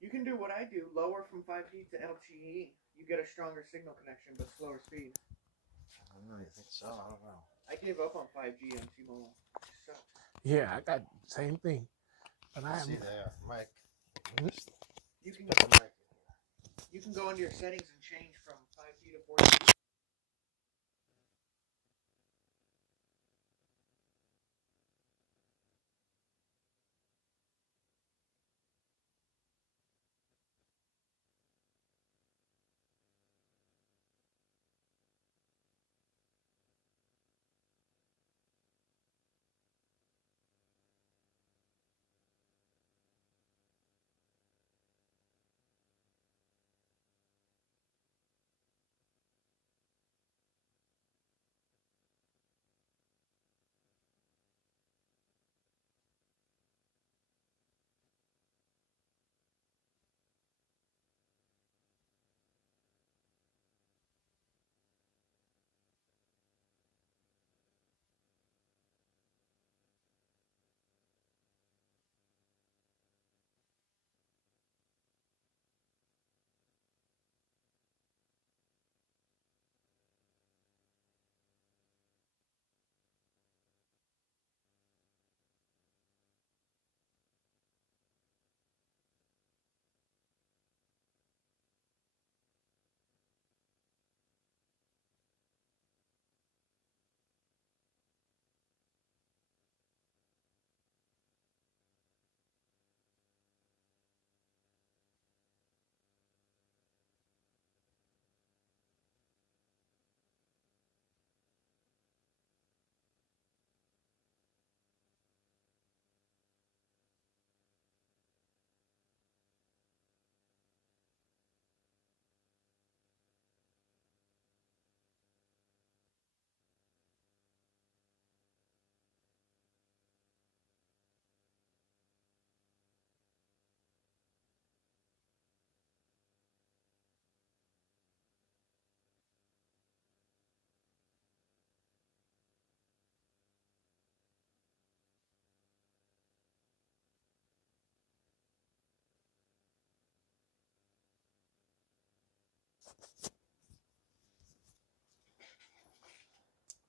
You can do what I do, lower from 5G to LTE. You get a stronger signal connection, but slower speed. I don't know. You think so? I don't know. I gave up on 5G on T-Mobile. It sucks. Yeah, I got the same thing. But I See there, Mike. You can Put the mic in here. you can go into your settings and change from 5G to 4G.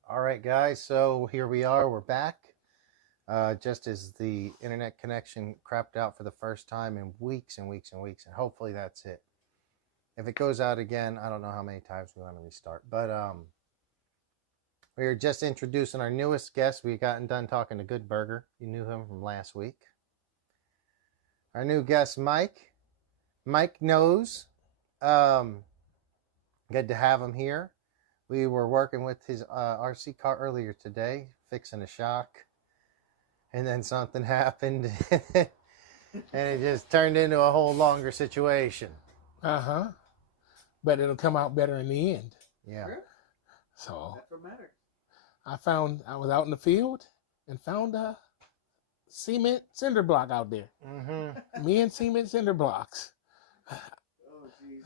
All right, guys. So here we are. We're back. Just as the internet connection crapped out for the first time in weeks and weeks and weeks, and hopefully that's it. If it goes out again, I don't know how many times we want to restart. But we are just introducing our newest guest. We gotten done talking to Good Burger. You knew him from last week. Our new guest, Mike. Mike knows. Good to have him here. We were working with his RC car earlier today, fixing a shock. And then something happened. And it just turned into a whole longer situation. Uh-huh. But it'll come out better in the end. Yeah. Sure. So That's what matters. I was out in the field and found a cement cinder block out there. Mm-hmm. Me and cement cinder blocks. Oh, jeez.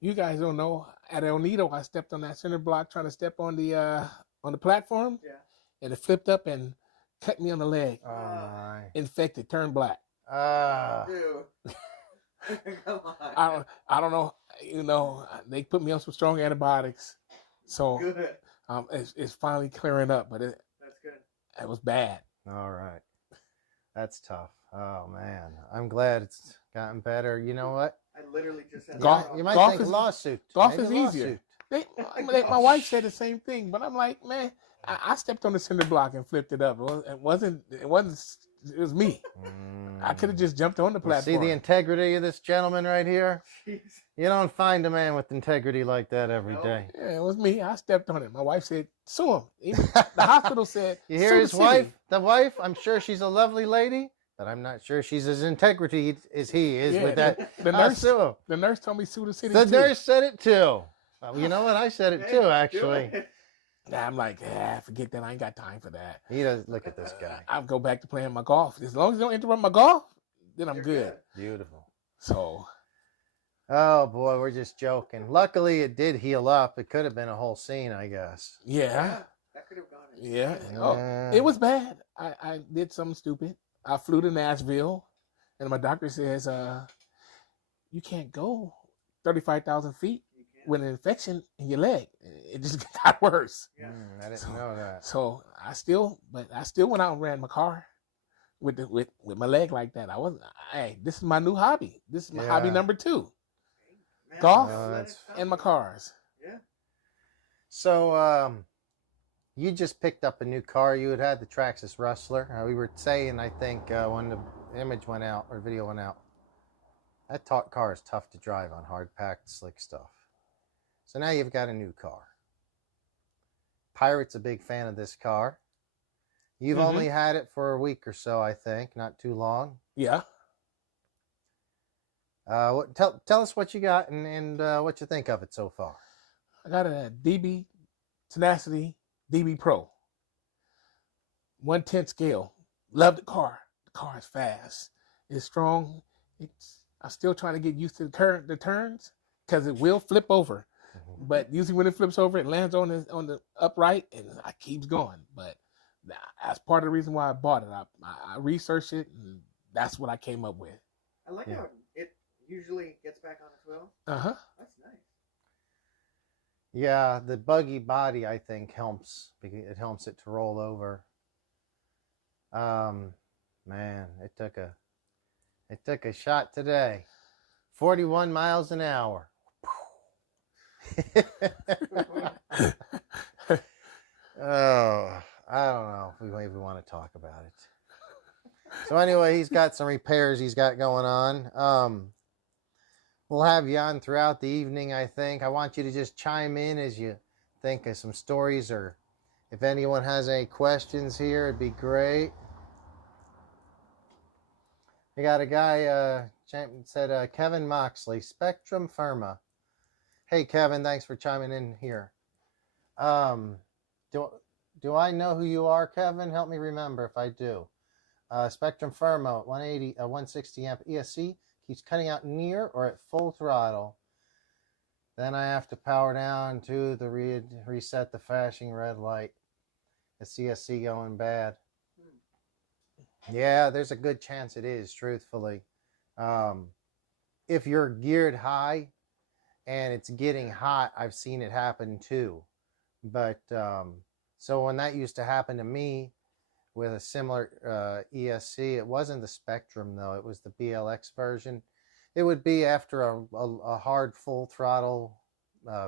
You guys don't know. At El Nido, I stepped on that cinder block trying to step on the platform. Yeah. And it flipped up and cut me on the leg. Oh, my. Infected, turned black. Dude. Come on. I don't know. You know, they put me on some strong antibiotics. So Good. it's finally clearing up, but That's good. it was bad. All right. That's tough. Oh, man. I'm glad it's gotten better. You know what? I literally just had Golf- You might golf think is- lawsuit. golf Maybe is easier. lawsuit. My wife said the same thing, but I'm like, man, I stepped on the cinder block and flipped it up. It was me. I could have just jumped on the Well, see platform. the integrity of this gentleman right here? Jeez. You don't find a man with integrity like that every No. day. Yeah, it was me. I stepped on it. My wife said, sue him. The hospital said, You hear sue his the wife? city. The wife, I'm sure she's a lovely lady, but I'm not sure she's as integrity as he is Yeah, with that. the I'll nurse- sue him. The nurse told me sue the city The too. nurse said it too. You know what? I said it Hey, too, do actually. it. Nah, I'm like, forget that. I ain't got time for that. He does. Look at this guy. I'll go back to playing my golf. As long as you don't interrupt my golf, then I'm You're good. Beautiful. So, Oh boy, we're just joking. Luckily, it did heal up. It could have been a whole scene, I guess. yeah. Yeah. That could have gone. Yeah. insane. Oh, it was bad. I did something stupid. I flew to Nashville, and my doctor says, you can't go 35,000 feet You can't. with an infection in your leg. It just got worse. Yeah. I didn't know that. So I still went out and ran my car with my leg like that. I wasn't. Hey, this is my new hobby. This is my hobby Yeah. number 2. Man, Golf don't let it that's- stop and my you. cars. Yeah. So, you just picked up a new car. You had the Traxxas Rustler. We were saying, I think, when the image went out or video went out, that car is tough to drive on hard packed, slick stuff. So now you've got a new car. Pirate's a big fan of this car. You've Mhm. only had it for a week or so, I think, not too long. Yeah. Tell us what you got and what you think of it so far. I got a DB Tenacity DB Pro. 1/10 scale. Love the car. The car is fast. It's strong. I'm still trying to get used to the turns because it will flip over. But usually when it flips over, it lands on the upright and it keeps going. But that's part of the reason why I bought it. I researched it and that's what I came up with. I like how it usually gets back on its wheel. Uh-huh. That's nice. Yeah, the buggy body, I think, helps because it helps it to roll over. Man, it took a shot today. 41 miles an hour. Oh, I don't know if we even want to talk about it. So anyway, he's got some repairs he's got going on. We'll have you on throughout the evening, I think. I want you to just chime in as you think of some stories, or if anyone has any questions here, it'd be great. We got a guy said, Kevin Moxley, Spectrum Firma. Hey, Kevin, thanks for chiming in here. Do I know who you are, Kevin? Help me remember if I do. Spectrum Firma, 160 amp ESC, keeps cutting out near or at full throttle. Then I have to power down to the reset the flashing red light. The CSC going bad. Yeah, there's a good chance it is, truthfully. If you're geared high and it's getting hot, I've seen it happen too. But so when that used to happen to me with a similar ESC, it wasn't the Spectrum though, it was the BLX version. It would be after a hard full throttle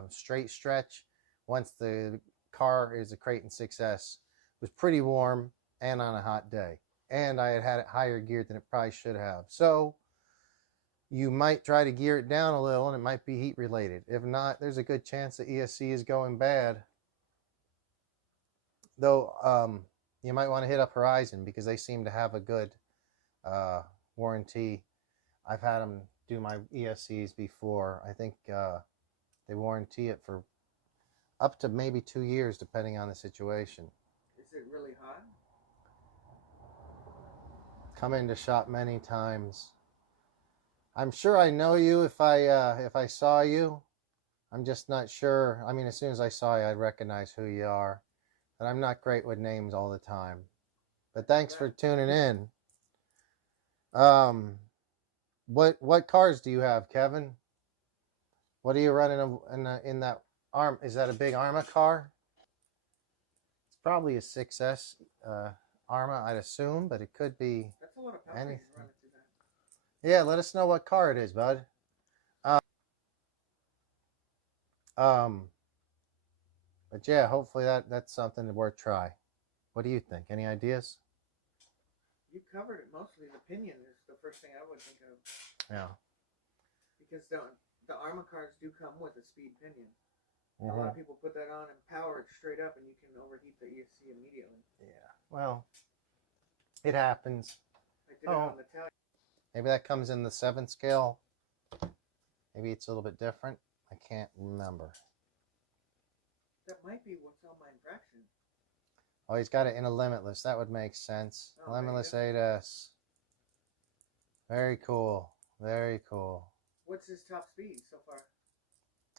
straight stretch. Once the car is a Creighton 6S, it was pretty warm and on a hot day. And I had it higher geared than it probably should have. So you might try to gear it down a little and it might be heat related. If not, there's a good chance the ESC is going bad. Though you might want to hit up Horizon because they seem to have a good warranty. I've had them do my ESCs before. I think they warranty it for up to maybe 2 years depending on the situation. Is it really hot? Come into shop many times. I'm sure I know you if I saw you. I'm just not sure. I mean, as soon as I saw you, I'd recognize who you are. But I'm not great with names all the time. But thanks for tuning in. What cars do you have, Kevin? What are you running in that arm? Is that a big Arma car? It's probably a 6S Arma, I'd assume, but it could be That's a lot of power. anything. You run it through that. Yeah, let us know what car it is, bud. But yeah, hopefully that's something worth try. What do you think? Any ideas? You covered it mostly. The pinion is the first thing I would think of. Yeah. Because the Arma cars do come with a speed pinion. A lot of people put that on and power it straight up, and you can overheat the ESC immediately. Yeah. Well, it happens. I did it on the Italian. Maybe that comes in the 7 scale. Maybe it's a little bit different. I can't remember. That might be what's on my infraction. Oh, he's got it in a Limitless. That would make sense. Oh, Limitless 8S. Very cool. Very cool. What's his top speed so far?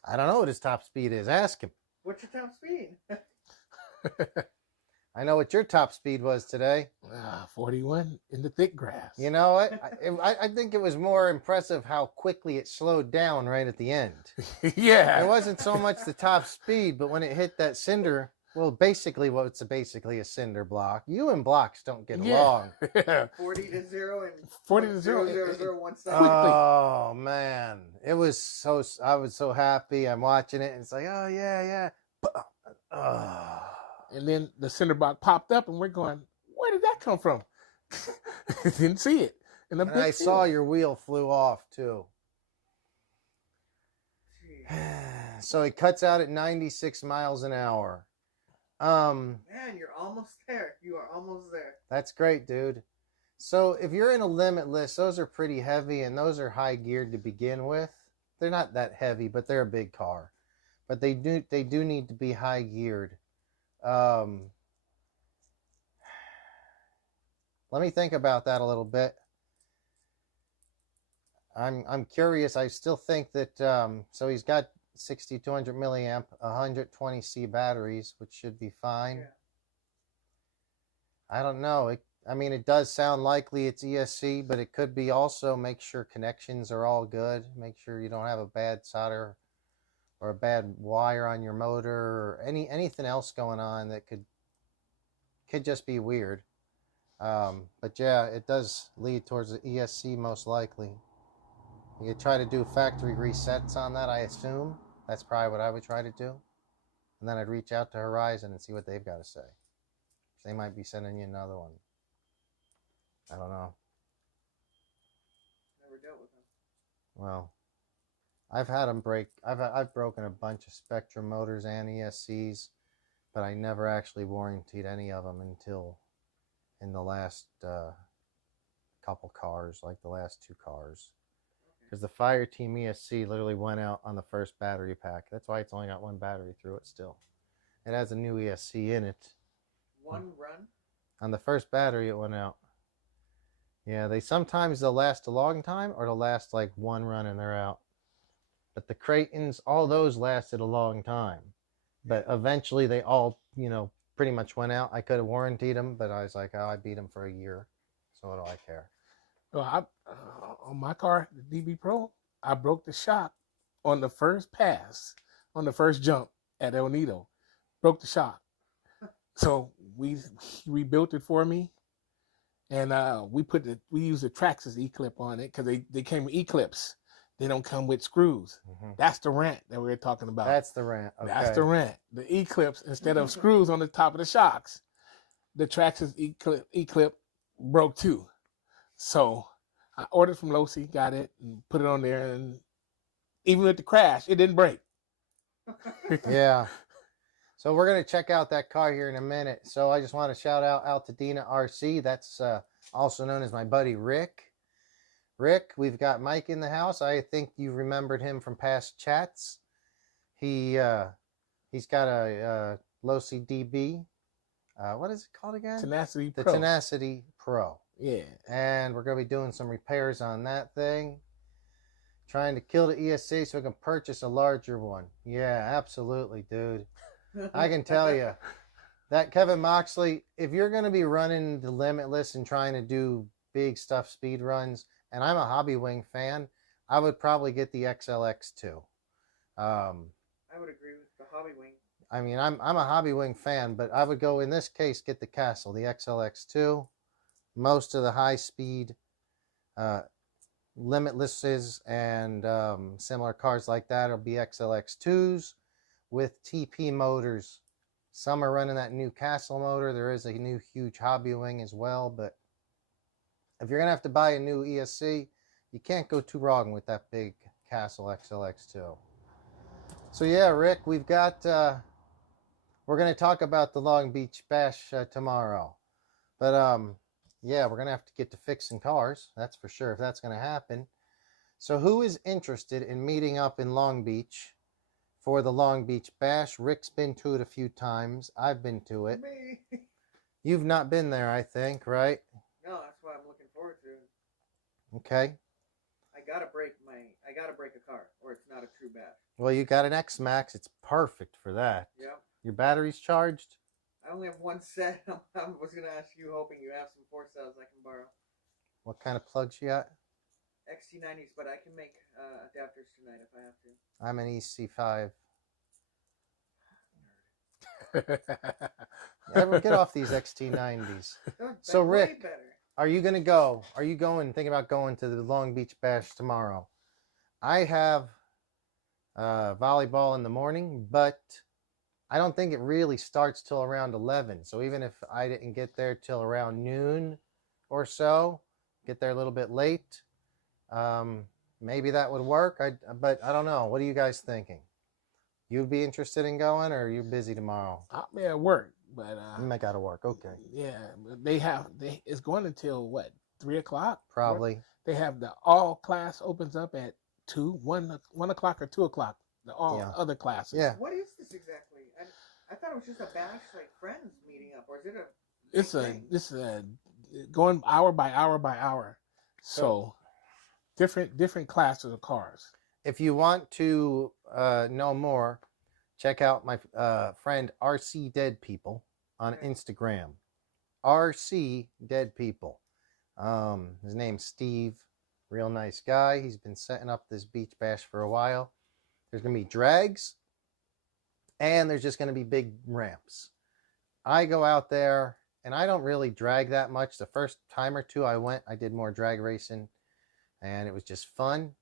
I don't know what his top speed is. Ask him. What's your top speed? I know what your top speed was today. 41 in the thick grass. You know what? I think it was more impressive how quickly it slowed down right at the end. Yeah. It wasn't so much the top speed, but when it hit that cinder, well, basically what's basically a cinder block. You and blocks don't get along. Yeah. 40 to 0 and 40 to 0. 0, 1 second. Oh man, it was so. I was so happy. I'm watching it, and it's like, oh yeah. And then the cinder block popped up, and we're going, where did that come from? Didn't see it. And I saw your wheel flew off too. So it cuts out at 96 miles an hour. Man, you're almost there. You are almost there. That's great, dude. So if you're in a Limitless, those are pretty heavy, and those are high geared to begin with. They're not that heavy, but they're a big car. But they do need to be high geared. Let me think about that a little bit. I'm curious. I still think that so he's got 6,200 milliamp, 120C batteries, which should be fine. Yeah. I don't know. It does sound likely it's ESC, but it could be also make sure connections are all good. Make sure you don't have a bad solder or a bad wire on your motor or anything else going on that could just be weird. But yeah, it does lead towards the ESC most likely. You could try to do factory resets on that, I assume. That's probably what I would try to do. And then I'd reach out to Horizon and see what they've got to say. They might be sending you another one. I don't know. Never dealt with them. Well, I've had them break. I've broken a bunch of Spectrum motors and ESCs, but I never actually warranted any of them until in the last couple cars, like the last 2 cars. Because the Fireteam ESC literally went out on the first battery pack. That's why it's only got 1 battery through it still. It has a new ESC in it. 1 run? On the first battery, it went out. Yeah, they'll last a long time, or they'll last like 1 run and they're out. But the Creightons, all those lasted a long time. But eventually they all, pretty much went out. I could have warranted them, but I was like, oh, I beat them for a year. So what do I care? Well, on my car, the DB Pro, I broke the shock on the first pass, on the first jump at El Nido. Broke the shock. So we rebuilt it for me, and we used the Traxxas E-clip on it because they came with E-clips. They don't come with screws. Mm-hmm. That's the rant that we were talking about. That's the rant. Okay. That's the rant. The E-clips, instead of screws on the top of the shocks, the Traxxas E-clip broke too. So I ordered from Losi, got it, and put it on there, and even with the crash, it didn't break. Yeah. So we're going to check out that car here in a minute. So I just want to shout out Altadena RC. That's also known as my buddy Rick. Rick, we've got Mike in the house. I think you remembered him from past chats. He's got a Losi DB. What is it called again? Tenacity Pro. The Tenacity Pro. Yeah. And we're going to be doing some repairs on that thing. Trying to kill the ESC so we can purchase a larger one. Yeah, absolutely, dude. I can tell you that Kevin Moxley, if you're going to be running the Limitless and trying to do big stuff, speed runs, and I'm a Hobby Wing fan, I would probably get the XLX2. I would agree with the Hobby Wing. I mean, I'm a Hobby Wing fan, but I would go, in this case, get the Castle, the XLX2. Most of the high-speed Limitlesses and similar cars like that will be XLX2s with TP motors. Some are running that new Castle motor. There is a new huge Hobby Wing as well, but if you're going to have to buy a new ESC, you can't go too wrong with that big Castle XLX2. So yeah, Rick, we've got, we're going to talk about the Long Beach Bash tomorrow. But yeah, we're going to have to get to fixing cars, that's for sure, if that's going to happen. So who is interested in meeting up in Long Beach for the Long Beach Bash? Rick's been to it a few times. I've been to it. Me. You've not been there, I think, right? No, that's what I'm looking forward to. Okay. I gotta break a car, or it's not a true bash. Well, you got an X-Max. It's perfect for that. Yep. Your battery's charged? I only have one set. I was going to ask you, hoping you have some 4-cells I can borrow. What kind of plugs you got? XT90s, but I can make adapters tonight if I have to. I'm an EC5. Get off these XT90s. So Rick, are you going to go? Are you thinking about going to the Long Beach Bash tomorrow? I have volleyball in the morning, but I don't think it really starts till around 11. So even if I didn't get there till around noon or so, get there a little bit late, maybe that would work. But I don't know. What are you guys thinking? You'd be interested in going, or are you busy tomorrow? I'll be at work, but you might gotta work. Okay. Yeah, it's going until what, 3 o'clock? Probably. They have the all class opens up at 1 o'clock or 2 o'clock. The all other classes. Yeah. What is this exactly? I thought it was just a bash, like friends meeting up, or is it a? It's a going hour by hour by hour. So different classes of cars. If you want to know more, check out my friend RC Dead People on Instagram. RC Dead People. His name's Steve. Real nice guy. He's been setting up this beach bash for a while. There's going to be drags, and there's just going to be big ramps. I go out there, and I don't really drag that much. The first time or two I went, I did more drag racing, and it was just fun.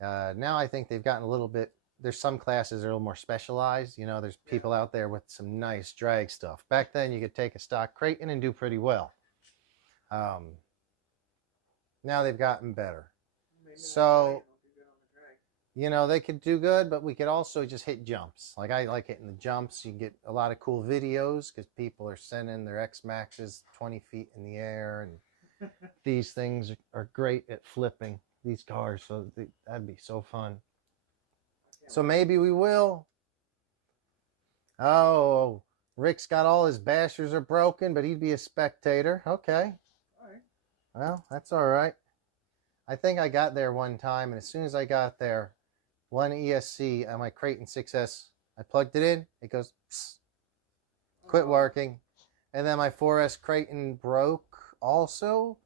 Now I think they've gotten a little bit, there's some classes that are a little more specialized. You know, there's people out there with some nice drag stuff. Back then you could take a stock Creighton and do pretty well. Now they've gotten better. So, you know, they could do good, but we could also just hit jumps. Like I like hitting the jumps. You can get a lot of cool videos because people are sending their X-Maxes 20 feet in the air, and these things are great at flipping these cars, so that'd be so fun. So maybe we will. Oh, Rick's got all his bashers are broken, but he'd be a spectator. Okay. All right. Well, that's all right. I think I got there one time, and as soon as I got there, one ESC on my Creighton 6S, I plugged it in, it goes, psst, quit working. And then my 4S Creighton broke also.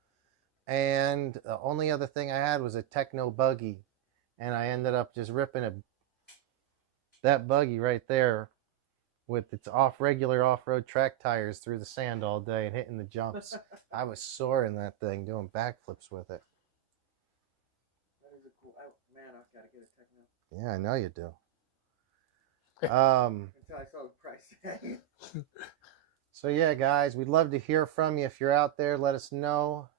And the only other thing I had was a techno buggy, and I ended up just ripping that buggy right there with its regular off-road track tires through the sand all day and hitting the jumps. I was sore in that thing doing backflips with it. That is a cool. Man, I've got to get a techno. Yeah, I know you do. Until I saw the price tag. So yeah, guys, we'd love to hear from you. If you're out there, let us know.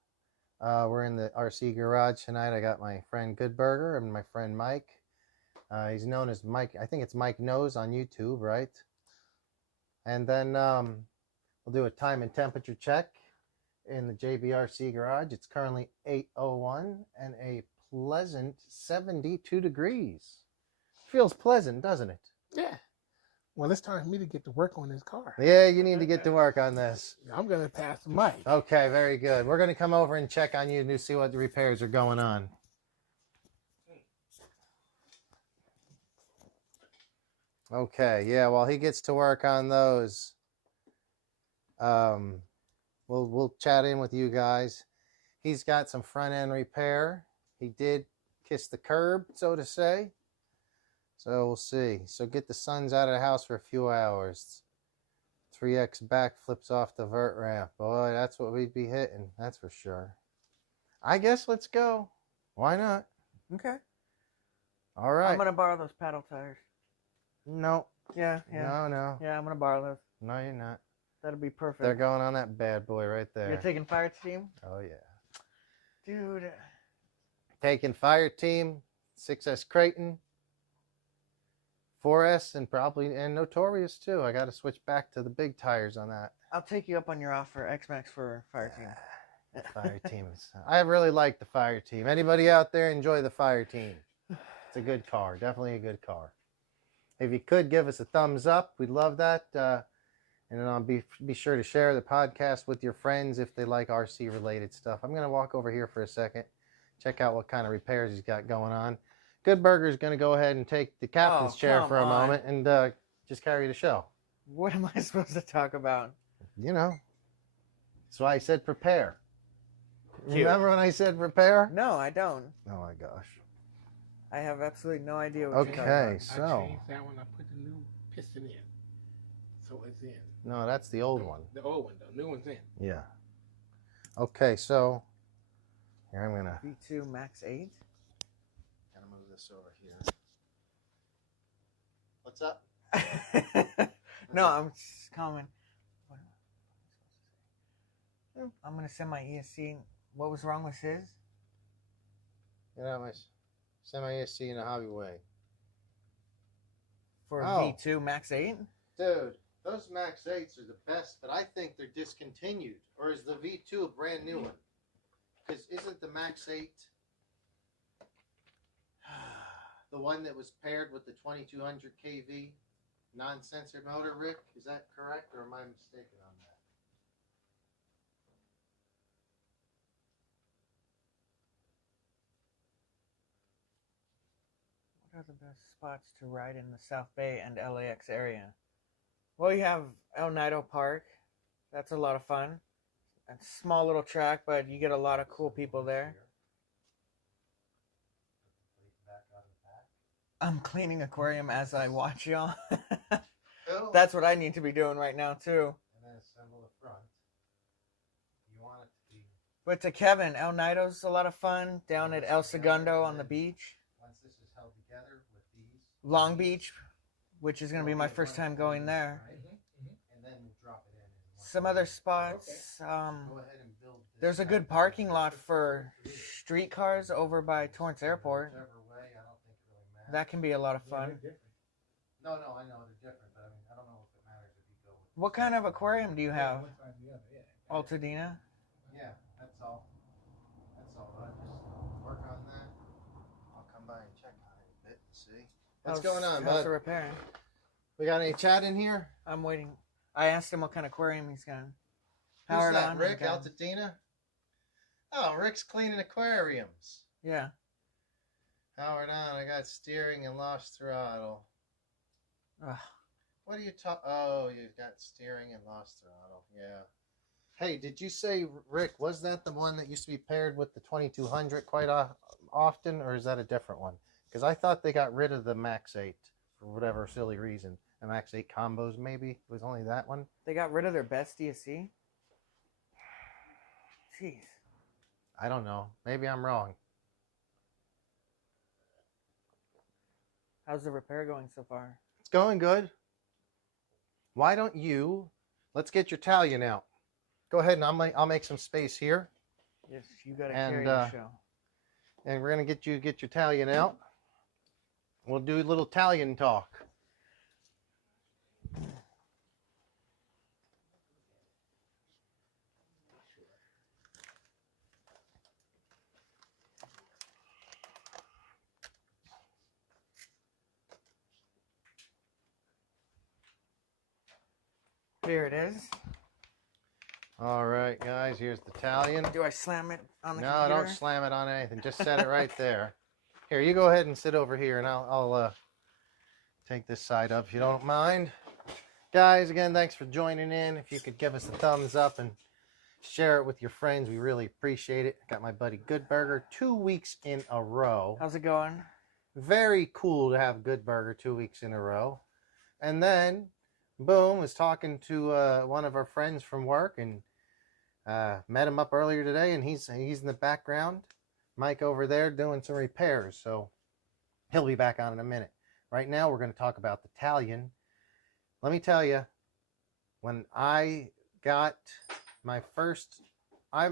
We're in the RC garage tonight. I got my friend GOODBURGER and my friend Mike. He's known as Mike. I think it's Mike Knows on YouTube, right? And then we'll do a time and temperature check in the JB RC garage. It's currently 8:01 and a pleasant 72 degrees. Feels pleasant, doesn't it? Yeah. Well, it's time for me to get to work on this car. Yeah, you need to get to work on this. I'm going to pass the mic. Okay, very good. We're going to come over and check on you to see what the repairs are going on. Okay, yeah, while he gets to work on those, we'll chat in with you guys. He's got some front end repair. He did kiss the curb, so to say. So we'll see. So get the sons out of the house for a few hours. 3X back flips off the vert ramp. Boy, that's what we'd be hitting. That's for sure. I guess let's go. Why not? Okay. All right. I'm going to borrow those paddle tires. No. Yeah. No. Yeah, I'm going to borrow those. No, you're not. That'll be perfect. They're going on that bad boy right there. You're taking fire team? Oh, yeah. Dude. Taking fire team, 6S Creighton, 4S, and Notorious too. I got to switch back to the big tires on that. I'll take you up on your offer, X-Max for fire team. Fire team. I really like the fire team. Anybody out there enjoy the fire team? It's a good car. Definitely a good car. If you could give us a thumbs up, we'd love that. And then I'll be sure to share the podcast with your friends if they like RC related stuff. I'm going to walk over here for a second, check out what kind of repairs he's got going on. GOODBURGER is going to go ahead and take the captain's chair for a moment and just carry the show. What am I supposed to talk about? you know, that's why I said prepare. Cute. Remember when I said prepare? No, I don't. Oh my gosh. I have absolutely no idea what you're talking Okay, about. I so changed that one. I put the new piston in, so it's in. no, that's the old one. The old one, the new one's in. Yeah. Okay, so here I'm gonna V2 Max 8. kind of move this over here. What's up? No, I'm just commenting. I'm gonna send my ESC. What was wrong with his? You know, my semi-ESC in a hobby way. For Oh. V2 Max 8? Dude, those Max 8s are the best, but I think they're discontinued. Or is the V2 a brand new one? Because isn't the Max 8 the one that was paired with the 2200 kV non-censored motor, Rick? Is that correct, or am I mistaken on that? What are the best spots to ride in the South Bay and LAX area? Well, you have El Nido Park. That's a lot of fun. A small little track, but you get a lot of cool people there. I'm cleaning aquarium as I watch y'all. That's what I need to be doing right now too. And then assemble the front. You want it to be. But to Kevin, El Nido's a lot of fun down at El Segundo on the beach. Once this is held together with these. Long Beach, which is going to be my first time going there. Right? And then we'll drop it in. Some other spots. Go ahead and build this. There's a good parking lot for streetcars over by Torrance Airport. Whichever way, I don't think it really matters. That can be a lot of fun. No, I know they're different, but I mean, I don't know if it matters if you go with. What kind of aquarium do you have? One side or the other, yeah. Altadena? Yeah, that's all. That's all. I just work on that. I'll come by and check on it a bit and see. What's going on, How's bud? the repair? We got any chat in here? I'm waiting. I asked him what kind of aquarium he's got. Who's Powered that, on. Rick? okay. Altadena? Oh, Rick's cleaning aquariums. Yeah. Powered on. I got steering and lost throttle. Ugh. What are you talking? Oh, you've got steering and lost throttle. Yeah. Hey, did you say, Rick, was that the one that used to be paired with the 2200 quite often, or is that a different one? Because I thought they got rid of the Max 8 for whatever silly reason. The Max 8 combos, maybe? It was only that one? They got rid of their best DSC? Jeez. I don't know. Maybe I'm wrong. How's the repair going so far? It's going good. Why don't you, let's get your Italian out. Go ahead and I'll make some space here. Yes, you got to And, carry the show. And we're going to get your Italian out. We'll do a little Italian talk. Here it is. All right, guys, here's the Italian. Do I slam it on the No, computer? don't slam it on anything. Just set it right there. Here, you go ahead and sit over here, and I'll take this side up if you don't mind. Guys, again, thanks for joining in. If you could give us a thumbs up and share it with your friends, we really appreciate it. Got my buddy Good Burger 2 weeks in a row. How's it going? Very cool to have Good Burger 2 weeks in a row. And then, boom, was talking to one of our friends from work and met him up earlier today, and he's in the background. Mike over there doing some repairs, so he'll be back on in a minute. Right now, we're going to talk about the Italian. Let me tell you, when I got my first, I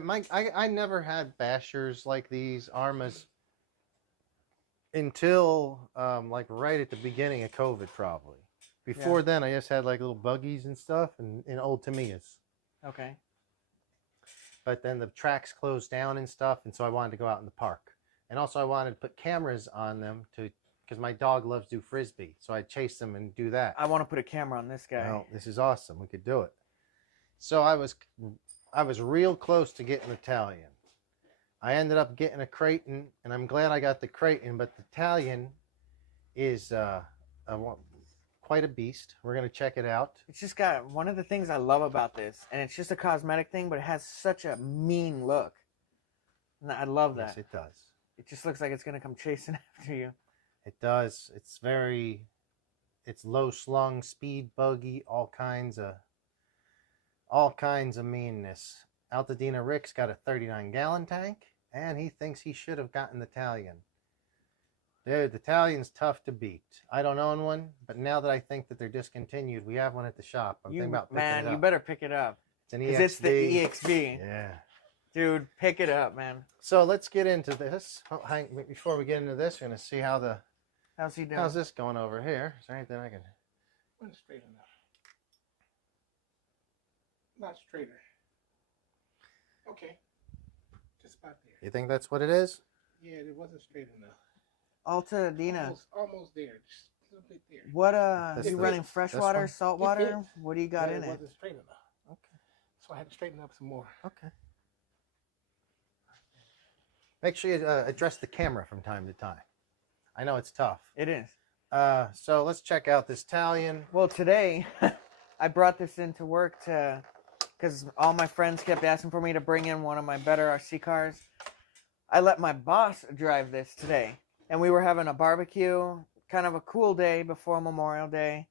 never had bashers like these Armas until like right at the beginning of COVID, probably. Before then, I just had like little buggies and stuff and old Tamias. Okay. But then the tracks closed down and stuff, and so I wanted to go out in the park. And also I wanted to put cameras on them because my dog loves to do Frisbee, so I'd chase them and do that. I want to put a camera on this guy. Well, this is awesome. We could do it. So I was real close to getting Italian. I ended up getting a Creighton, and I'm glad I got the Creighton, but the Italian is quite a beast. We're going to check it out. It's just got one of the things I love about this, and it's just a cosmetic thing, but it has such a mean look. And I love that. Yes, it does. It just looks like it's going to come chasing after you. It does. It's low slung, speed buggy, all kinds of meanness. Altadena Rick's got a 39-gallon tank, and he thinks he should have gotten the Italian. Dude, the Italian's tough to beat. I don't own one, but now that I think that they're discontinued, we have one at the shop. I'm thinking about picking it up. You better pick it up. It's an EXB. It's the EXB. Yeah. Dude, pick it up, man. So let's get into this. Before we get into this, we're going to see how's he doing? how's this going over here. Is there anything I can... Wasn't straight enough. Not straighter. Okay. Just about there. You think that's what it is? Yeah, it wasn't straight enough. Altadena. Almost there. Just a little bit there. What, This you one? running fresh water, one? salt water? What do you got in It it? wasn't straight enough. Okay. So I had to straighten up some more. Okay. Make sure you address the camera from time to time. I know it's tough. It is. So let's check out this Italian. Well, today, I brought this into work because all my friends kept asking for me to bring in one of my better RC cars. I let my boss drive this today, and we were having a barbecue, kind of a cool day before Memorial Day.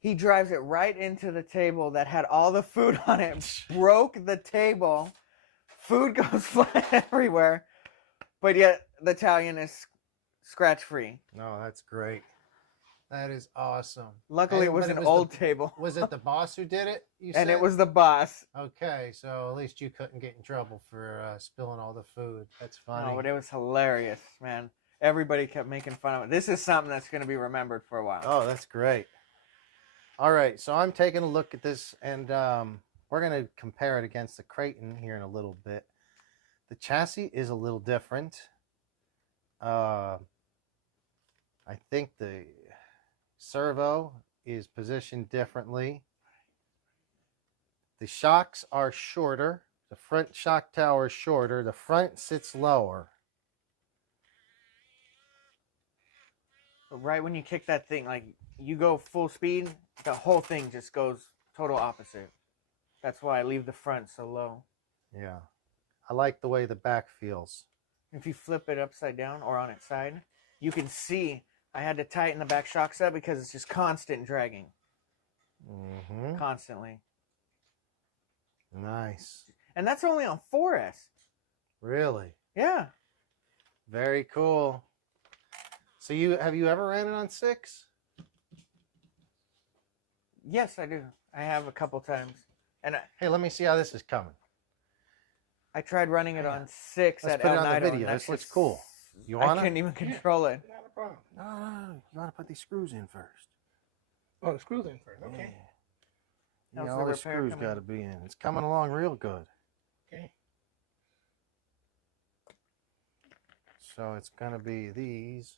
He drives it right into the table that had all the food on it, broke the table. Food goes flying everywhere, but yet the Italian is scratch-free. No, that's great. That is awesome. Luckily, it was an old table. Was it the boss who did it? You And said? it was the boss. Okay, so at least you couldn't get in trouble for spilling all the food. That's funny. No, but it was hilarious, man. Everybody kept making fun of it. This is something that's going to be remembered for a while. Oh, that's great. All right, so I'm taking a look at this, and we're going to compare it against the Creighton here in a little bit. The chassis is a little different. I think the servo is positioned differently. The shocks are shorter. The front shock tower is shorter. The front sits lower. But right when you kick that thing, like you go full speed, the whole thing just goes total opposite. That's why I leave the front so low. Yeah. I like the way the back feels. If you flip it upside down or on its side, you can see I had to tighten the back shock set because it's just constant dragging. Mm-hmm. Constantly. Nice. And that's only on 4S. Really? Yeah. Very cool. So have you ever ran it on 6? Yes, I do. I have a couple times. And Hey, let me see how this is coming. I tried running it on 6 Let's at put El it on the Nido. video. And This looks just, cool. You I want couldn't even control it. Not a problem. No. You want to put these screws in first. Oh, the screws in first. Okay. Yeah, How's all the the repair screws coming? got to be in. It's coming along real good. Okay. So it's going to be these.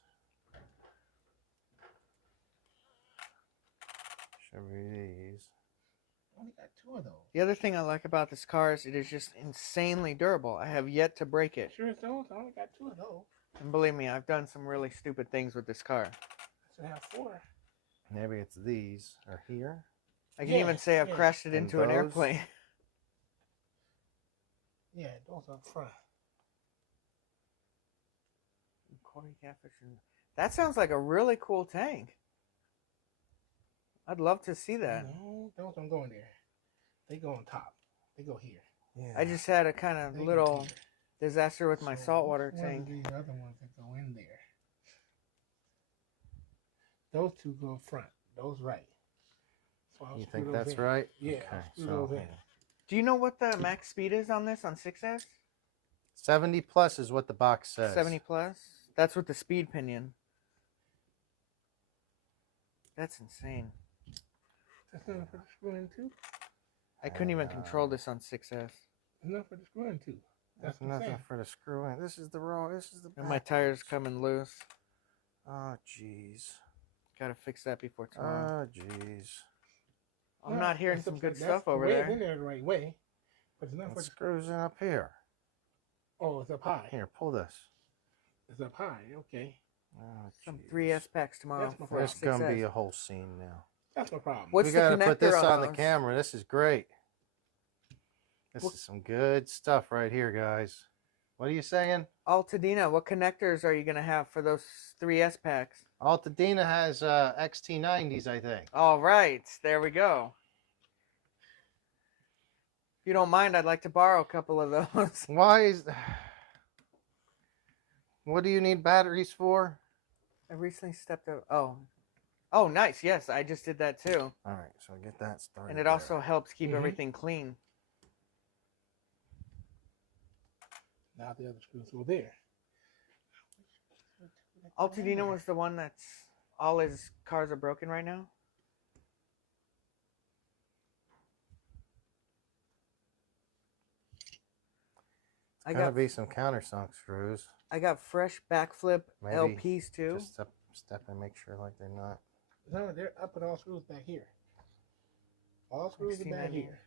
Should be these. Only got 2 of those. The other thing I like about this car is it is just insanely durable. I have yet to break it. Sure it's those. I only got 2 of those. And believe me, I've done some really stupid things with this car. I should have 4. Maybe it's these are here. I can Yeah, even say I've yeah. crashed it And into an those? airplane. Yeah, those up front. Corey Catfish. That sounds like a really cool tank. I'd love to see that. No, those don't go in there. They go on top. They go here. Yeah. I just had a kind of They go little here. disaster with my So saltwater which one of tank. These other ones that go in there. Those 2 go front. Those right. So I'll You screw think those that's in. right? Yeah, Okay. I'll screw So those in. Do you know what the max speed is on this on 6S? 70 plus is what the box says. 70 plus? That's with the speed pinion. That's insane. That's enough for the screw in too. I couldn't even control this on 6S. Enough for the screw in too. That's That's what I'm nothing saying. for the screw in. This is the row. This is the. And my back tire's ones. coming loose. Oh jeez. Gotta fix that before tomorrow. Oh jeez. I'm not hearing that's some up- good that's stuff the over way it's there. in there the right way, but it's not It for. screws in up here. Oh, it's up high. Here, pull this. It's up high. Okay. Oh, Some jeez. 3S packs tomorrow. That's my For There's 6S. going to be a whole scene now. That's no problem. What's We the got to put connector this on on the those? camera. This is great. This is some good stuff right here, guys. What are you saying? Altadena, what connectors are you going to have for those 3S packs? Altadena has XT90s, I think. All right, there we go. If you don't mind, I'd like to borrow a couple of those. Why is... What do you need batteries for? I recently stepped out. Oh, nice. Yes, I just did that too. All right, so get that started. And it there. also helps keep everything clean. Now the other screws go there. Altadena was the one that's all his cars are broken right now. I Gotta got be some countersunk screws. I got fresh backflip Maybe LPs too. Just step and make sure like they're not. No, I put all screws back here. All screws are back here.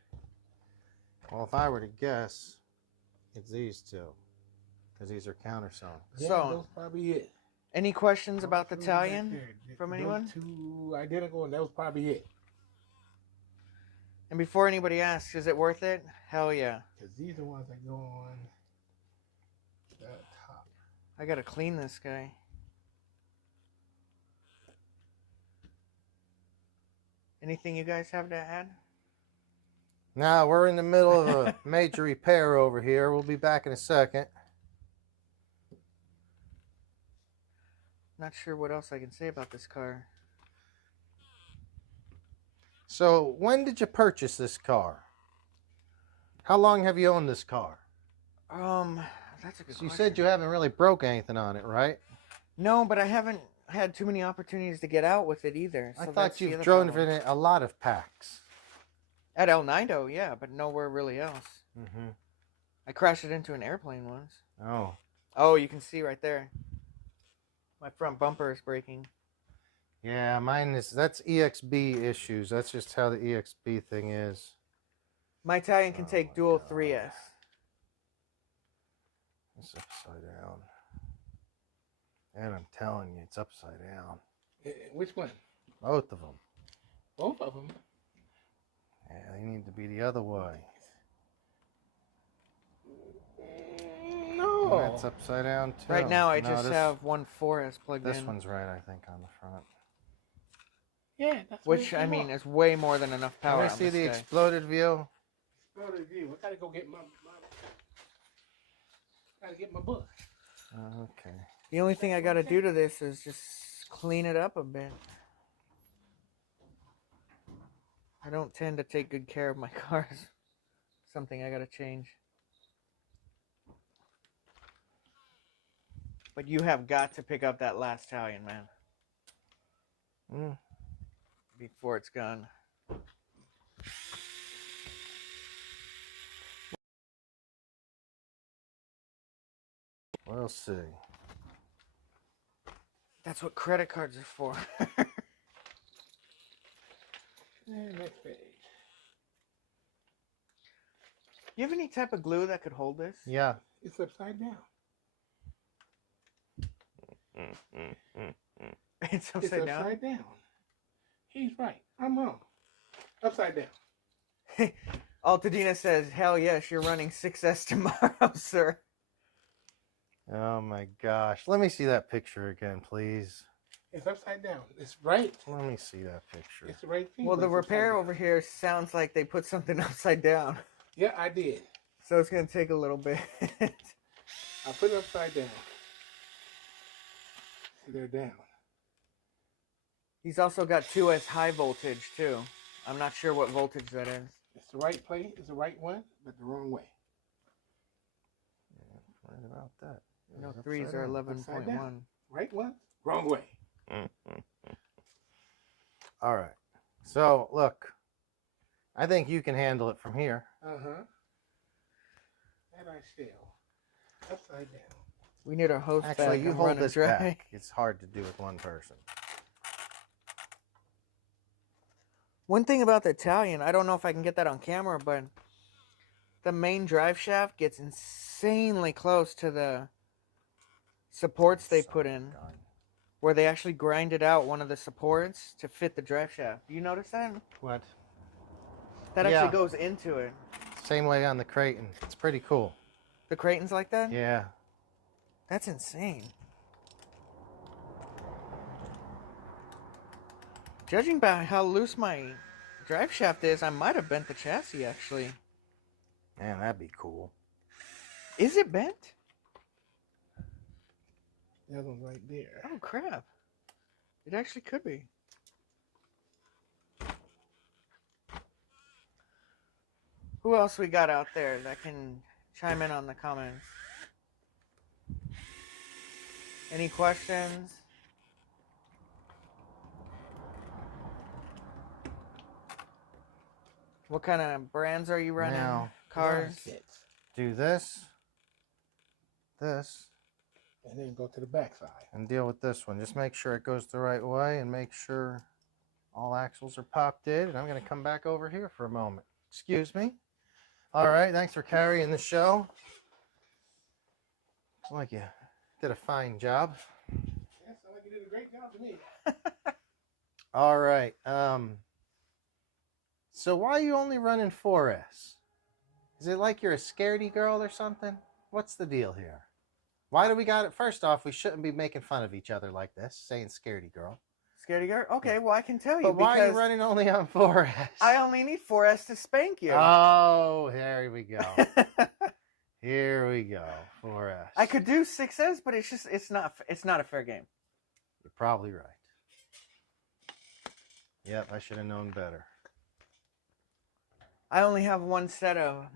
Well, if I were to guess, it's these two, because these are countersunk. Yeah, So- those probably it. Any questions All about the screws back Italian there. from Those anyone? two identical, and that was probably it. And before anybody asks, is it worth it? Hell yeah. Because these are the ones that go on the top. I gotta clean this guy. Anything you guys have to add? Now we're in the middle of a major repair over here. We'll be back in a second. Not sure what else I can say about this car. So, when did you purchase this car? How long have you owned this car? That's a good So you question. said you haven't really broke anything on it, right? No, but I haven't had too many opportunities to get out with it either. I so thought that's the you've other driven problem. it a lot of packs. At El Nido, yeah, but nowhere really else. Mm-hmm. I crashed it into an airplane once. Oh. Oh, you can see right there. My front bumper is breaking. Yeah, that's EXB issues. That's just how the EXB thing is. My Italian can Oh take my dual God. 3S. It's upside down. And I'm telling you, it's upside down. Which one? Both of them. Both of them. Yeah, they need to be the other way. No. And that's upside down too. Right now, I No, just have one 4S plugged This in. one's right, I think, on the front. Yeah, that's Which, I mean, is way more than enough power Can I on see this the guy. exploded view? view. I gotta go get my book. Okay. The only thing I gotta do to this is just clean it up a bit. I don't tend to take good care of my cars. Something I gotta change. But you have got to pick up that last Italian, man. Before it's gone. We'll see. That's what credit cards are for. And next page. You have any type of glue that could hold this? Yeah. It's upside down. It's It's upside down. upside down. He's right. I'm wrong. Upside down. Altadena says, "Hell yes, you're running 6S tomorrow, sir." Oh my gosh. Let me see that picture again, please. It's upside down. It's right. Let me see that picture. It's the right thing. Well, but the it's repair upside over down. here sounds like they put something upside down. Yeah, I did. So it's going to take a little bit. I put it upside down. See, they're down. He's also got 2S high voltage, too. I'm not sure what voltage that is. It's the right plate. It's the right one, but the wrong way. Yeah, right about that. No, It's 3s upside are down. 11.1. Right one, wrong way. All right. So, look. I think you can handle it from here. Uh-huh. That I shall. Upside down. We need our hose Actually, bag you and hold run this dry. back. It's hard to do with one person. One thing about the Italian, I don't know if I can get that on camera, but the main drive shaft gets insanely close to the supports they put in. God. where they actually grinded out one of the supports to fit the drive shaft. You notice that? What? That Yeah. actually goes into it. Same way on the Creighton. It's pretty cool. The Creighton's like that? Yeah. That's insane. Judging by how loose my drive shaft is, I might have bent the chassis, actually. Man, that'd be cool. Is it bent? The other one's right there. Oh, crap. It actually could be. Who else we got out there that can chime in on the comments? Any questions? What kind of brands are you running? Now, Cars? do this, this, And then go to the back side. and deal with this one. Just make sure it goes the right way and make sure all axles are popped in. And I'm going to come back over here for a moment. Excuse me. All right, thanks for carrying the show. Looks like you did a fine job. Yeah, sounds like you did a great job to me. All right. So why are you only running 4S? Is it like you're a scaredy girl or something? What's the deal here? Why do we got it? First off, we shouldn't be making fun of each other like this, saying scaredy girl. Scaredy girl? Okay, well, I can tell you. But why are you because running only on 4S? I only need 4S to spank you. Oh, here we go. Here we go. 4S. I could do 6S, but it's not a fair game. You're probably right. Yep, I should have known better. I only have one set of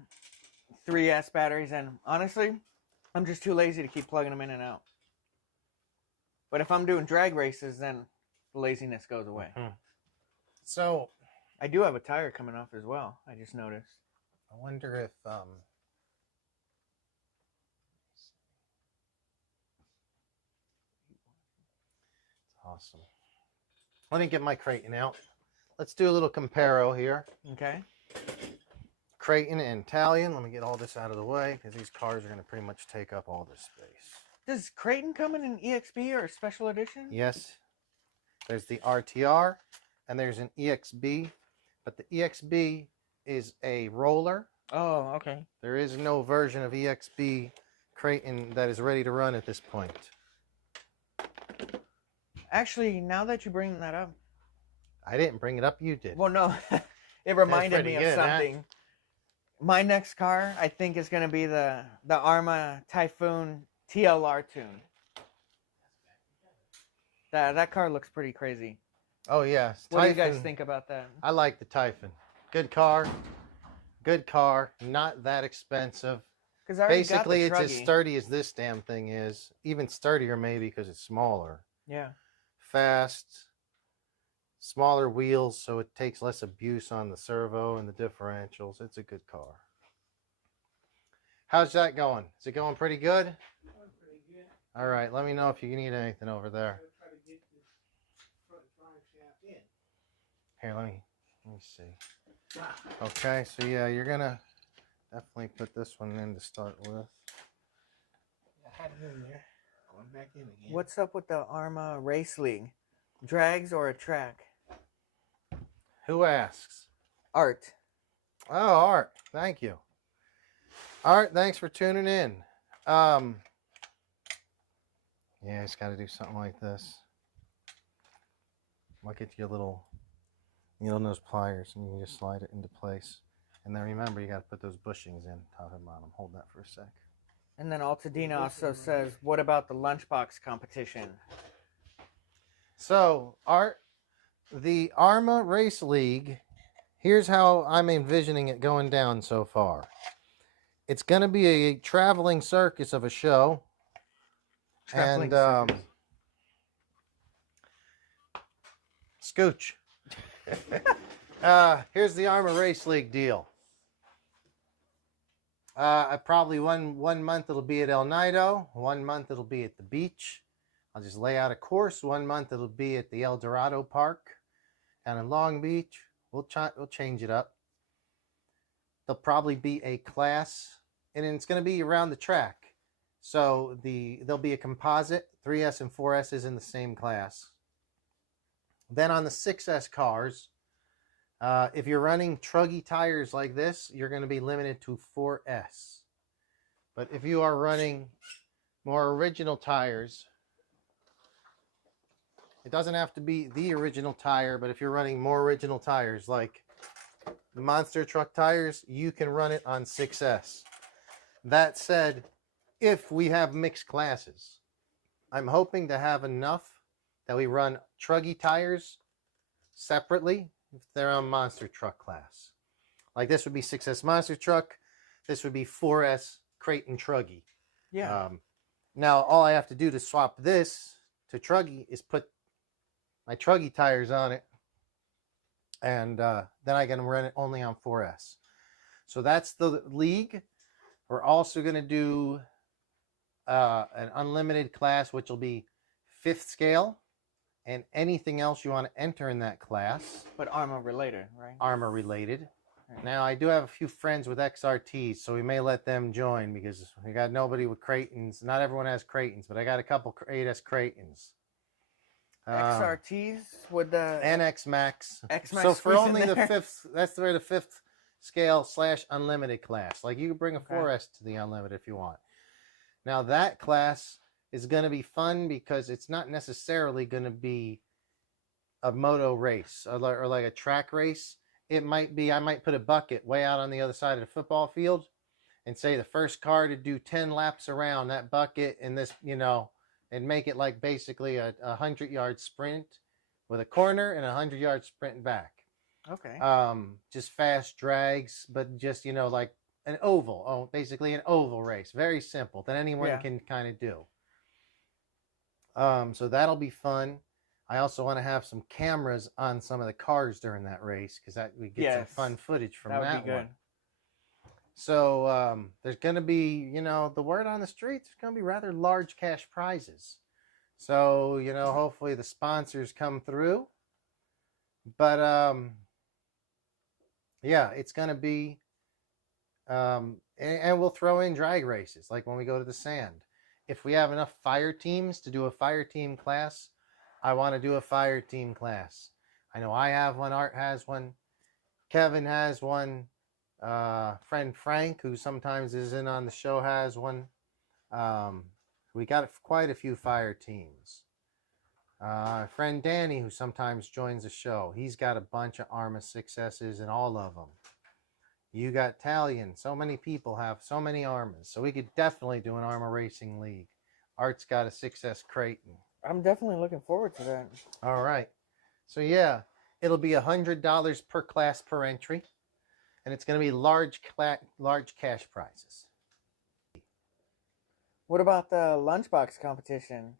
3S batteries, and honestly, I'm just too lazy to keep plugging them in and out. But if I'm doing drag races, then the laziness goes away. So, I do have a tire coming off as well. I just noticed. I wonder if awesome. Let me get my Creighton out. Let's do a little comparo here. Okay. Creighton and Italian. Let me get all this out of the way because these cars are going to pretty much take up all this space. Does Creighton come in an EXB or a special edition? Yes. There's the RTR and there's an EXB, but the EXB is a roller. Oh, okay. There is no version of EXB Creighton that is ready to run at this point. Actually, now that you bring that up. I didn't bring it up, you did. Well, no. It reminded pretty me of good, huh? something. My next car, I think, is going to be the Arma Typhoon TLR tune. That car looks pretty crazy. Oh, yeah. What do you guys think about that? I like the Typhoon. Good car. Good car. Not that expensive. Basically, it's as sturdy as this damn thing is. Even sturdier, maybe, because it's smaller. Yeah. Fast. Smaller wheels, so it takes less abuse on the servo and the differentials. It's a good car. How's that going? Is it going pretty good? Going pretty good. All right, let me know if you need anything over there. I'll try to get this front drive shaft in. Here, let me see. Okay, so yeah, you're gonna definitely put this one in to start with. I had it in there. Going back in again. What's up with the Arma Race League? Drags or a track? Who asks? Art. Oh, Art, thank you. Art, thanks for tuning in. Yeah, just got to do something like this. I'll get you a little needle nose pliers, and you can just slide it into place. And then remember, you got to put those bushings in, top and bottom. Hold that for a sec. And then Altadena also says, what about the lunchbox competition? So, Art, the Arma Race League, here's how I'm envisioning it going down so far. It's going to be a traveling circus of a show. Traveling and Scooch. Here's the Arma Race League deal. Probably one month it'll be at El Nido. 1 month it'll be at the beach. I'll just lay out a course. 1 month it'll be at the El Dorado Park. And in Long Beach, we'll change it up. There'll probably be a class, and it's going to be around the track. So there'll be a composite 3S and 4S is in the same class. Then on the 6S cars, if you're running truggy tires like this, you're going to be limited to 4S. But if you are running more original tires, it doesn't have to be the original tire, but if you're running more original tires like the monster truck tires, you can run it on 6S. That said, if we have mixed classes, I'm hoping to have enough that we run truggy tires separately if they're on monster truck class. Like this would be 6S monster truck. This would be 4S Creighton truggy. Yeah. Now, all I have to do to swap this to truggy is put my truggy tires on it, and then I can run it only on 4S. So that's the league. We're also going to do an unlimited class, which will be 5th scale, and anything else you want to enter in that class. But armor related, right? Armor related. Right. Now, I do have a few friends with XRTs, so we may let them join because we got nobody with Creightons. Not everyone has Creightons, but I got a couple 8S Creightons. XRTs with the and X-Max. X-Max So for squeeze in only the there? 5th, that's where the 5th scale / unlimited class. Like you can bring a Okay. 4S to the unlimited if you want. Now that class is going to be fun because it's not necessarily going to be a moto race or like a track race. It might be, I might put a bucket way out on the other side of the football field and say the first car to do 10 laps around that bucket in this, and make it like basically a 100-yard sprint with a corner and a 100-yard sprint back. Okay. Just fast drags, but just, like an oval. Oh, basically an oval race. Very simple that anyone can kind of do. So that'll be fun. I also want to have some cameras on some of the cars during that race because that we get some fun footage from that would that be good. one. So there's going to be, the word on the streets, there's going to be rather large cash prizes. So, hopefully the sponsors come through. But, yeah, it's going to be, and we'll throw in drag races, like when we go to the sand. If we have enough fire teams to do a fire team class, I want to do a fire team class. I know I have one, Art has one, Kevin has one. Friend Frank, who sometimes is in on the show, has one. We got quite a few fire teams. Friend Danny, who sometimes joins the show, he's got a bunch of ARMA 6S's in all of them. You got Talion. So many people have so many ARMAs. So we could definitely do an ARMA Racing League. Art's got a 6S Creighton. I'm definitely looking forward to that. All right. So yeah, it'll be $100 per class per entry. And it's going to be large cash prizes. What about the lunchbox competition?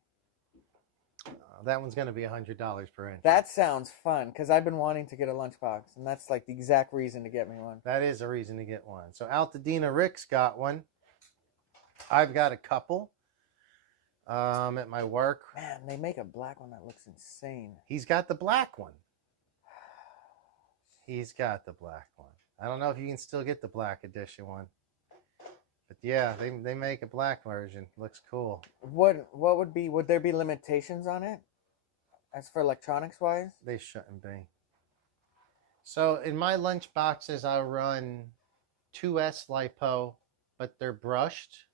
That one's going to be $100 per entry. That sounds fun because I've been wanting to get a lunchbox, and that's like the exact reason to get me one. That is a reason to get one. So Altadena Rick's got one. I've got a couple at my work. Man, they make a black one that looks insane. He's got the black one. He's got the black one. I don't know if you can still get the black edition one. But yeah, they make a black version. Looks cool. Would there be limitations on it? As for electronics wise? They shouldn't be. So in my lunch boxes, I run 2S LiPo, but they're brushed.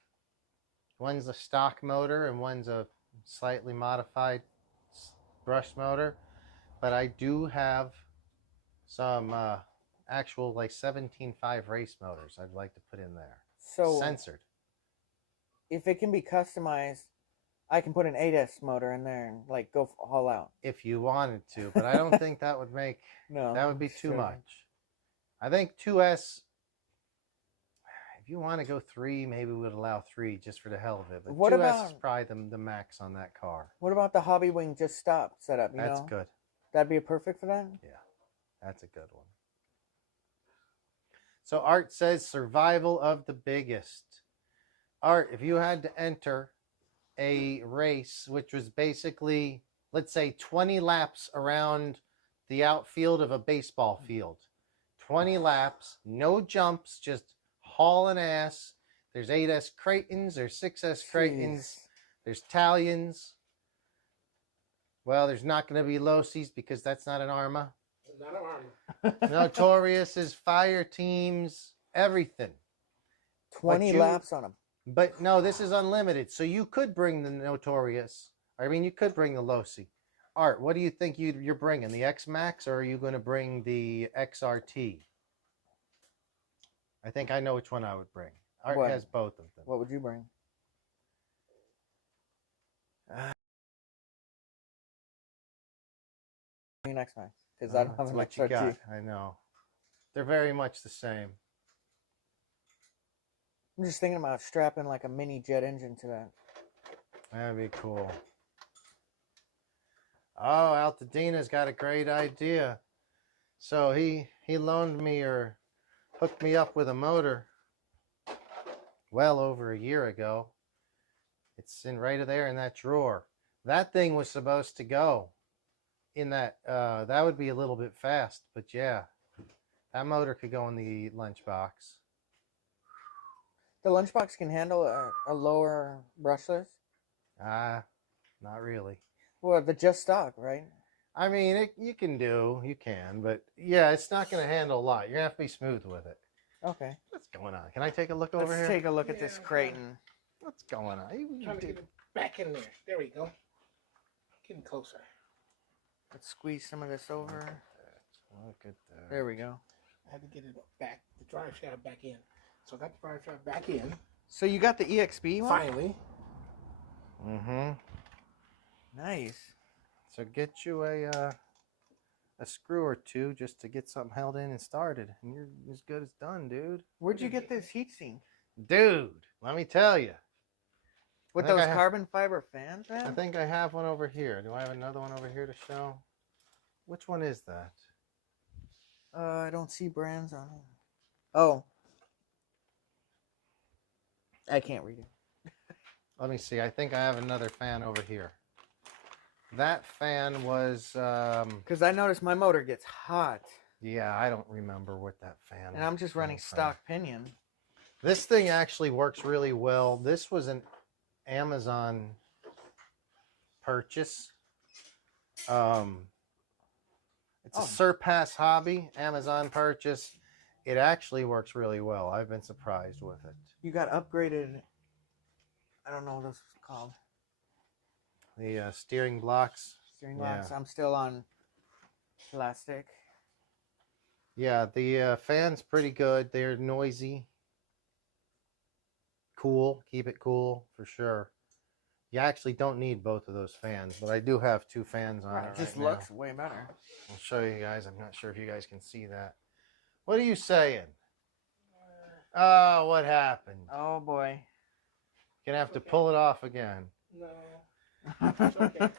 One's a stock motor and one's a slightly modified brushed motor. But I do have some actual like 17.5 race motors I'd like to put in there. So censored. If it can be customized, I can put an 8S motor in there and like go all out. If you wanted to, but I don't think that would make that would be too sure. much. I think 2S, if you want to go 3, maybe we would allow 3 just for the hell of it. But What 2S about- is probably the max on that car. What about the Hobby Wing just stop setup? That's good. That'd be perfect for that? Yeah, that's a good one. So Art says survival of the biggest. Art, if you had to enter a race which was basically, let's say, 20 laps around the outfield of a baseball field. 20 laps, no jumps, just hauling ass. There's 8S Creightons, there's 6S Creightons, Jeez. there's Talions. Well, there's not going to be Losi's because that's not an Arma. Not an Arma. Notorious is fire teams, everything. 20 laps on them. But no, this is unlimited. So you could bring the Notorious. I mean, you could bring the Losi. Art, what do you think you're bringing? The X-Max, or are you going to bring the XRT? I think I know which one I would bring. Art has both of them. What would you bring? Next time, because I don't have an XRT. I know. They're very much the same. I'm just thinking about strapping like a mini jet engine to that. That'd be cool. Oh, Altadina's got a great idea. So he loaned me or hooked me up with a motor well over a year ago. It's in right there in that drawer. That thing was supposed to go in that. That would be a little bit fast, but yeah, that motor could go in the lunchbox. The lunchbox can handle a lower brushless? Not really. Well, the just stock, right? I mean, you can, but yeah, it's not going to handle a lot. You're going to have to be smooth with it. Okay. What's going on? Can I take a look over here? Let's take a look at this Creighton. What's going on? I'm trying to get it back in there. There we go. Getting closer. Let's squeeze some of this over. Look at that. There we go. I had to get it back, the drive shaft back in. So I got the drive shaft back in. So you got the EXP one? Finally. Mm-hmm. Nice. So get you a screw or two just to get something held in and started, and you're as good as done, dude. Where'd you get this heatsink? Dude, let me tell you. With those carbon fiber fans, man? I think I have one over here. Do I have another one over here to show? Which one is that? I don't see brands on it. Oh. I can't read it. Let me see. I think I have another fan over here. That fan was... Because I noticed my motor gets hot. Yeah, I don't remember what that fan... And I'm just running stock pinion. This thing actually works really well. This was an Amazon purchase. It's a Surpass Hobby Amazon purchase. It actually works really well. I've been surprised with it. You got upgraded... I don't know what this is called. The steering blocks. Steering blocks. Yeah. I'm still on plastic. Yeah, the fan's pretty good. They're noisy. Cool. Keep it cool for sure. You actually don't need both of those fans, but I do have two fans on it. It just looks way better. I'll show you guys. I'm not sure if you guys can see that. What are you saying? Oh, what happened? Oh boy. Gonna have to pull it off again. No. It's okay. It's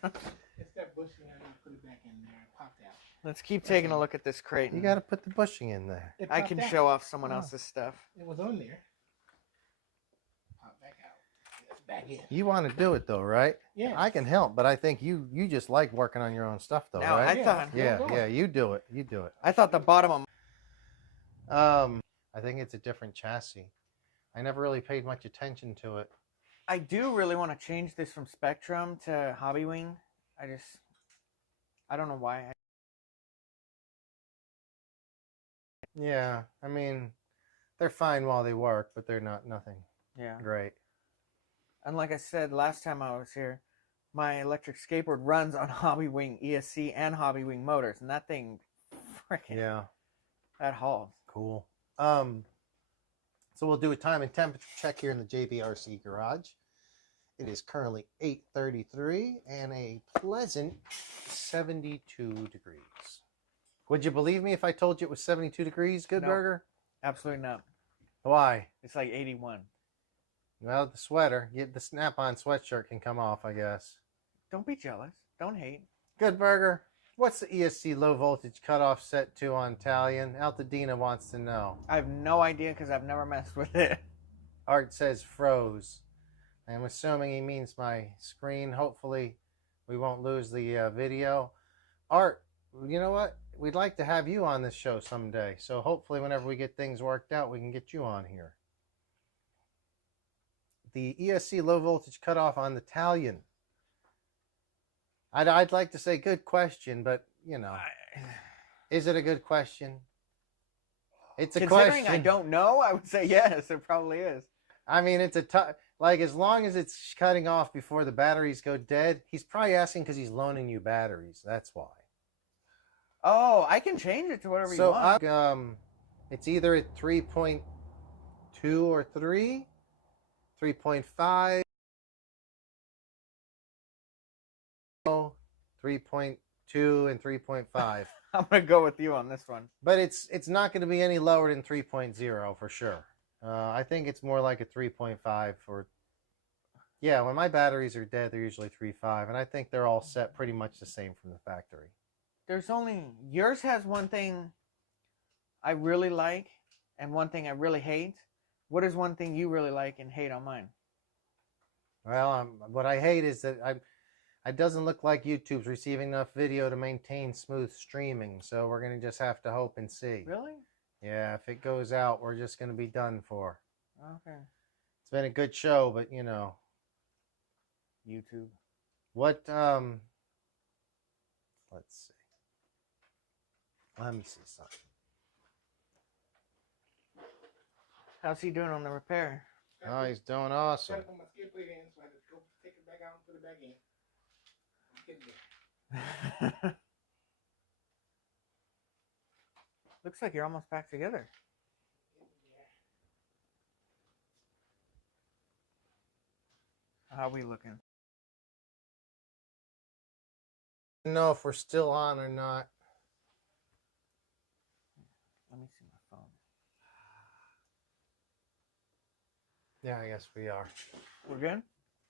that bushing. I need to put it back in there. It popped out. Let's keep taking a look at this Creighton. You got to put the bushing in there. I can show off someone else's stuff. It was on there. Pop back out. It's back in. You want to do it though, right? Yeah. I can help, but I think you just like working on your own stuff though, now, right? I thought. Yeah, you do it. You do it. I thought the bottom of. I think it's a different chassis. I never really paid much attention to it. I do really want to change this from Spectrum to Hobby Wing. I don't know why. Yeah, I mean, they're fine while they work, but they're nothing. Yeah. Great. And like I said last time I was here, my electric skateboard runs on Hobby Wing ESC and Hobby Wing motors, and that thing, freaking, that hauls. Cool. So we'll do a time and temperature check here in the JBRC garage. It is currently 8:33 and a pleasant 72 degrees. Would you believe me if I told you it was 72 degrees, Good Burger? Absolutely not. Why? It's like 81. Well, the sweater, the snap-on sweatshirt can come off, I guess. Don't be jealous. Don't hate. Good Burger, what's the ESC low voltage cutoff set to on Italian? Altadina wants to know. I have no idea because I've never messed with it. Art says froze. I'm assuming he means my screen. Hopefully we won't lose the video. Art, you know what? We'd like to have you on this show someday. So hopefully whenever we get things worked out, we can get you on here. The ESC low voltage cutoff on the Italian. I'd like to say good question, but you know, I, is it a good question? It's a considering question. I don't know, I would say yes. It probably is. I mean, it's a tough. Like, as long as it's cutting off before the batteries go dead, he's probably asking because he's loaning you batteries. That's why. Oh, I can change it to whatever you So, want. it's either at 3.2 or 3, 3.5, 3.2, and 3.5. I'm gonna go with you on this one. But it's not going to be any lower than 3.0 for sure. I think it's more like a 3.5 or yeah. When my batteries are dead, they're usually 3.5, and I think they're all set pretty much the same from the factory. There's only yours has one thing I really like and one thing I really hate. What is one thing you really like and hate on mine? Well, what I hate is that it doesn't look like YouTube's receiving enough video to maintain smooth streaming. So we're gonna just have to hope and see. Really? Yeah, if it goes out, we're just gonna be done for. Okay. It's been a good show, but you know, YouTube. what? Let's see. Let me see something. How's he doing on the repair? Oh, he's doing awesome. I put my skid plate in, so I had to go take it back out and put it back in. Looks like you're almost back together. How are we looking? I don't know if we're still on or not. Let me see my phone. Yeah, I guess we are. We're good?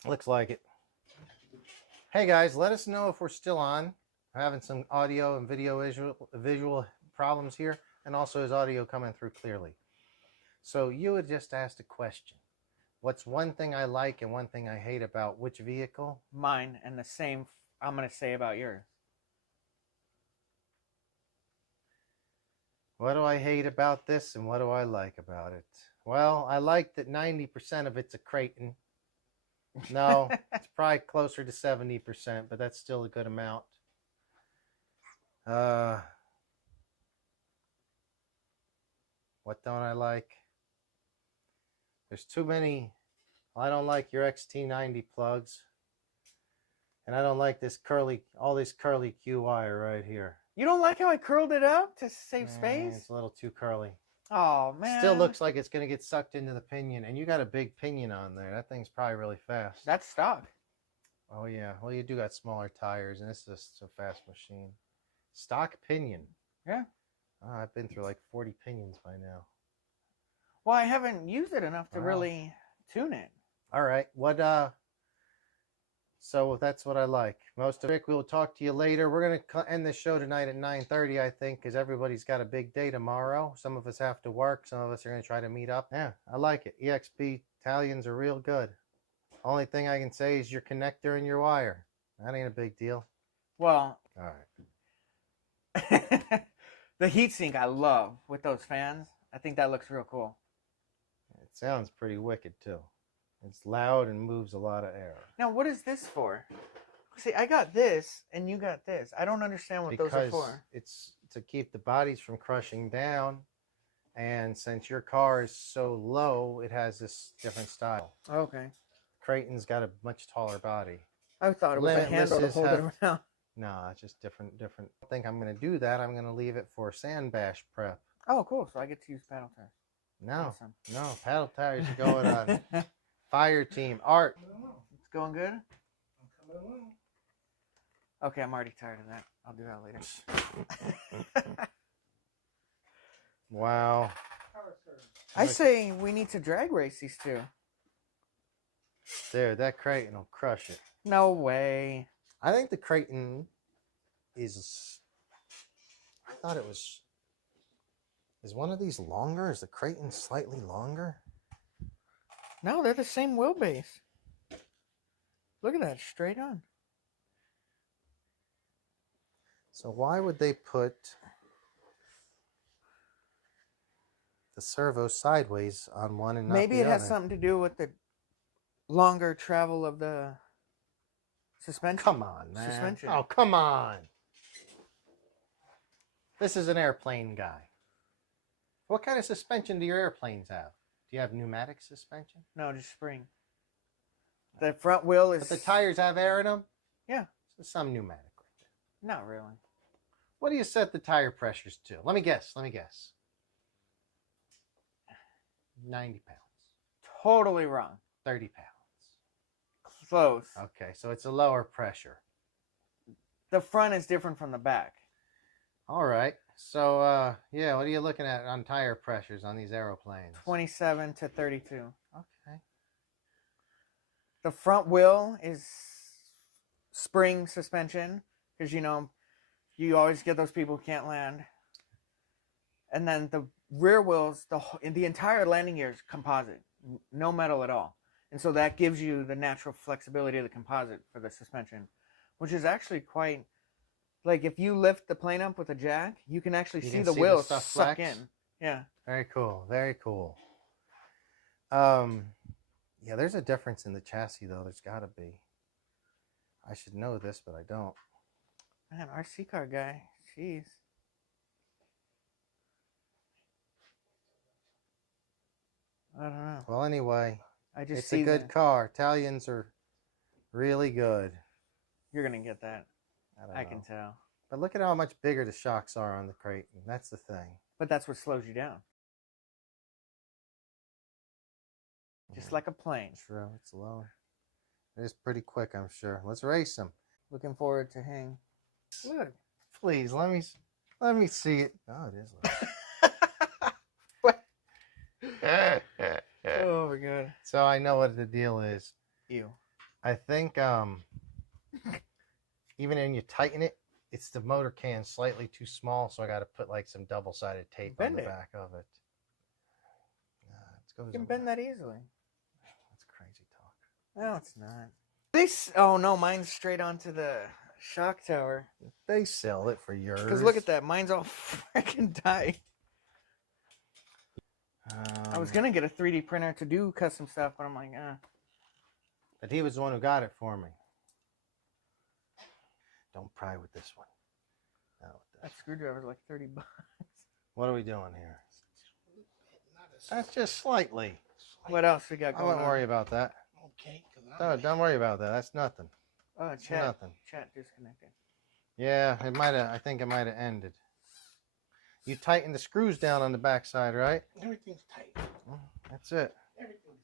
Looks like it. Hey guys, let us know if we're still on. We're having some audio and video visual problems here, and also is audio coming through clearly. So you had just asked a question. What's one thing I like and one thing I hate about which vehicle? Mine, and the same I'm going to say about yours. What do I hate about this and what do I like about it? Well, I like that 90% of it's a Creighton. No, it's probably closer to 70%, but that's still a good amount. What don't I like? There's too many. I don't like your XT90 plugs. And I don't like this all this curly Q wire right here. You don't like how I curled it up to save space? It's a little too curly. Oh, man. Still looks like it's going to get sucked into the pinion. And you got a big pinion on there. That thing's probably really fast. That's stock. Oh, yeah. Well, you do got smaller tires, and this is just a fast machine. Stock pinion. Yeah. Oh, I've been through like 40 pinions by now. Well, I haven't used it enough to really tune it. All right. So that's what I like. Most of it, we'll talk to you later. We're going to end the show tonight at 9:30, I think, because everybody's got a big day tomorrow. Some of us have to work. Some of us are going to try to meet up. Yeah, I like it. EXP Italians are real good. Only thing I can say is your connector and your wire. That ain't a big deal. Well, all right. The heatsink I love with those fans. I think that looks real cool. It sounds pretty wicked, too. It's loud and moves a lot of air. Now, what is this for? See, I got this, and you got this. I don't understand what those are for. It's to keep the bodies from crushing down. And since your car is so low, it has this different style. Okay. Creighton's got a much taller body. I thought it was a handle to hold it around. No, it's just different. I think I'm going to do that. I'm going to leave it for sand bash prep. Oh, cool. So I get to use paddle tires. No, awesome. No, paddle tires are going on. Fire team, Art. It's going good? I'm coming along. Okay, I'm already tired of that. I'll do that later. Wow. I say we need to drag race these two. There, that Creighton will crush it. No way. I think the Creighton is... I thought it was... Is one of these longer? Is the Creighton slightly longer? No, they're the same wheelbase. Look at that, straight on. So why would they put the servo sideways on one and not Maybe the it has other? something to do with the longer travel of the Suspension. Come on, man. Suspension. Oh, come on. This is an airplane guy. What kind of suspension do your airplanes have? Do you have pneumatic suspension? No, just spring. The front wheel is... But the tires have air in them? Yeah. So some pneumatic right there. Not really. What do you set the tire pressures to? Let me guess. 90 pounds. Totally wrong. 30 pounds. Close. Okay, so it's a lower pressure. The front is different from the back. All right. So, yeah, what are you looking at on tire pressures on these aeroplanes? 27 to 32. Okay. The front wheel is spring suspension because, you know, you always get those people who can't land. And then the rear wheels, the entire landing gear is composite, no metal at all. And so that gives you the natural flexibility of the composite for the suspension, which is actually quite, like if you lift the plane up with a jack, you can actually see the wheels suck in. Yeah. Very cool. Very cool. Yeah, there's a difference in the chassis though. There's got to be. I should know this, but I don't. Man, RC car guy. Jeez. I don't know. Well, anyway, I just it's see a good car. Italians are really good. You're gonna get that. I can tell. But look at how much bigger the shocks are on the Creighton. That's the thing. But that's what slows you down. Just like a plane. True, it's lower. It is pretty quick, I'm sure. Let's race them. Looking forward to hang. Look, please let me see it. Oh, it is. What? Oh my god. So I know what the deal is. Ew. I think even when you tighten it, it's the motor can slightly too small, so I got to put like some double-sided tape on the back of it. You can bend that easily. That's crazy talk. No, it's not. This. Oh no, mine's straight onto the shock tower. They sell it for yours. Because look at that, mine's all freaking tight. I was gonna get a 3D printer to do custom stuff, but I'm like, But he was the one who got it for me. Don't pry with this one. Not with this. that screwdriver's like $30. What are we doing here? That's just slightly. What else we got I going on? wouldn't worry about that. Okay. Don't worry about that. That's nothing. Oh, It's chat. nothing. Chat disconnected. Yeah, it might have. I think it might have ended. You tighten the screws down on the backside, right? Everything's tight. Well, that's it. Everything's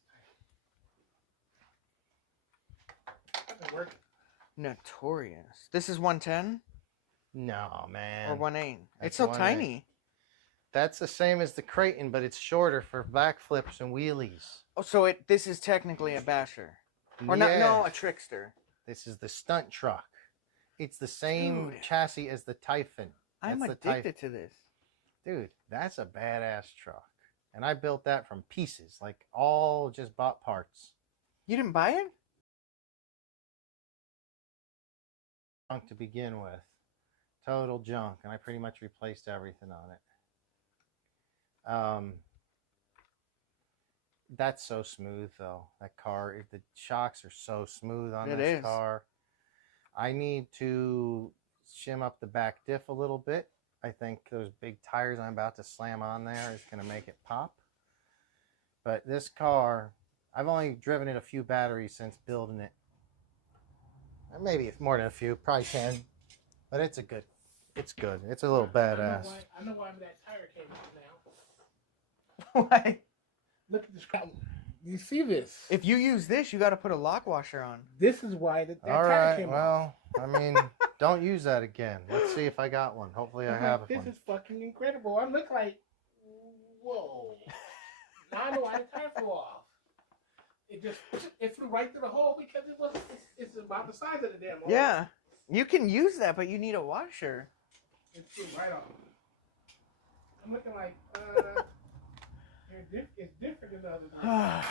tight. I've been working. Notorious. This is 110 No, man. or 1.8. That's It's so 1.8. tiny. That's the same as the Creighton, but it's shorter for backflips and wheelies. Oh, so this is technically a basher, or not? Yeah. No, a trickster. This is the stunt truck. It's the same Dude. chassis as the Typhon. I'm That's the addicted to this. Dude, that's a badass truck. And I built that from pieces, like all just bought parts. You didn't buy it? Junk to begin with. Total junk. And I pretty much replaced everything on it. That's so smooth though. That car, the shocks are so smooth on this car. I need to shim up the back diff a little bit. I think those big tires I'm about to slam on there is going to make it pop. But this car, I've only driven it a few batteries since building it. Maybe more than a few, probably 10. But it's a good, it's good. It's a little badass. I know why that tire came out now. Why? Look at this crap. You see this? If you use this, you got to put a lock washer on. This is why that All tire right, came out. well, I mean, don't use that again. Let's see if I got one. Hopefully I have This one. is fucking incredible. I look like, whoa. Now I know why the tire flew off. It flew right through the hole because it's about the size of the damn hole. Yeah, you can use that, but you need a washer. It flew right off. I'm looking like, it's different than the other one. I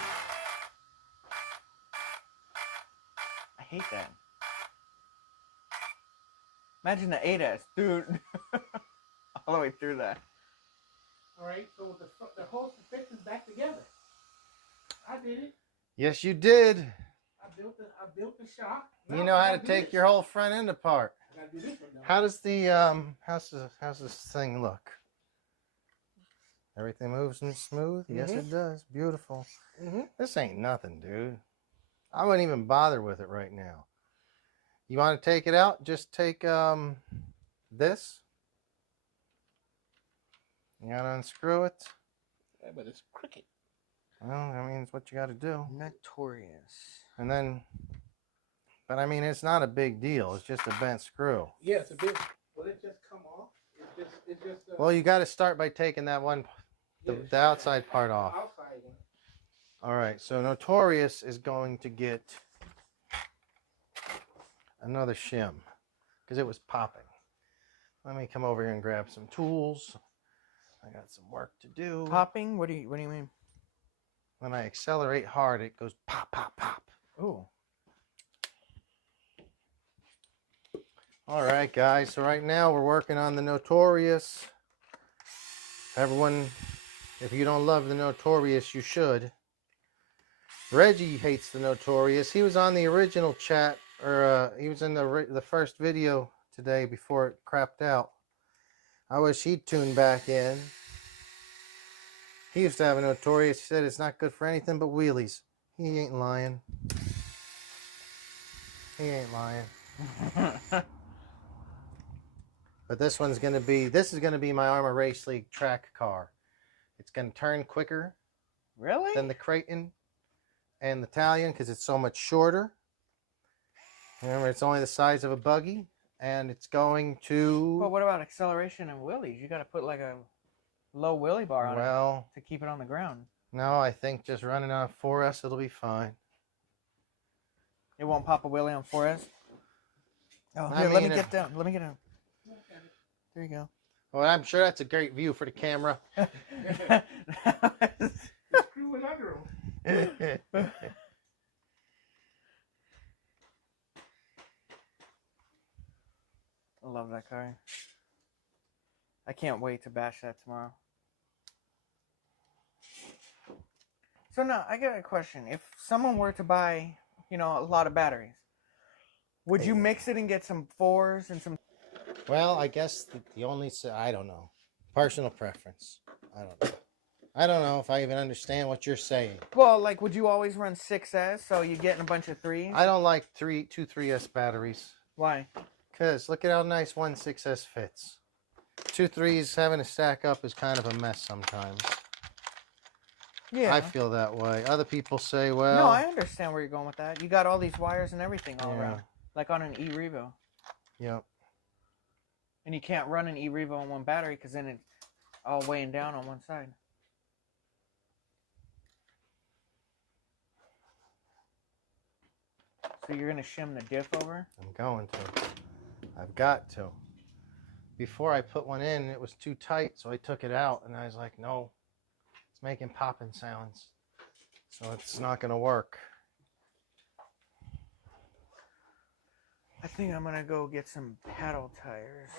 hate that. Imagine the 8S, dude. All the way through that. All right, so the whole suspension's back together. I did it. Yes, you did. I I built the shop. You know how to take your whole front end apart. I gotta do this one now. How does the how's this thing look? Everything moves and smooth? Yes, it does. Beautiful. This ain't nothing, dude. I wouldn't even bother with it right now. You want to take it out? Just take this. You gotta unscrew it. Yeah, but it's crooked. Well, I mean, it's what you gotta do. Notorious. And then, but I mean, it's not a big deal. It's just a bent screw. Yeah, it's a bit. Will it just come off? It's just. Well, you got to start by taking that one, the outside part off. Outside one. All right, so Notorious is going to get another shim because it was popping. Let me come over here and grab some tools. I got some work to do. Popping? What do you mean? When I accelerate hard, it goes pop, pop, pop. Ooh. All right, guys. So right now we're working on the Notorious. Everyone, if you don't love the Notorious, you should. Reggie hates the Notorious. He was on the original chat, or he was in the first video today before it crapped out. I wish he'd tune back in. He used to have a Notorious. He said it's not good for anything but wheelies. He ain't lying. He ain't lying. But this is going to be my Armor Race League track car. It's going to turn quicker Really? than the Creighton and the Italian because it's so much shorter. Remember, it's only the size of a buggy, and it's going to... Well, what about acceleration and wheelies? You got to put like a low wheelie bar on it to keep it on the ground. No, I think just running on 4S, it'll be fine. It won't pop a wheelie on 4S? Oh, I here, mean, let me get down. Let me get down. There you go. Well, I'm sure that's a great view for the camera. Screw it under them. I love that car. I can't wait to bash that tomorrow. So now, I got a question. If someone were to buy, a lot of batteries, would you mix it and get some 4s and some... Well, I guess the only... I don't know. Personal preference. I don't know if I even understand what you're saying. Well, like, would you always run 6S, so you're getting a bunch of 3s? I don't like two 3S batteries. Why? Because look at how nice one 6S fits. 2 3s having to stack up is kind of a mess sometimes. Yeah. I feel that way. Other people say, well... No, I understand where you're going with that. You got all these wires and everything all around. Like on an e-Revo. Yep. And you can't run an e-Revo on one battery because then it's all weighing down on one side. So you're going to shim the diff over? I'm going to. I've got to. Before I put one in, it was too tight, so I took it out, and I was like, no, it's making popping sounds. So it's not going to work. I think I'm going to go get some paddle tires.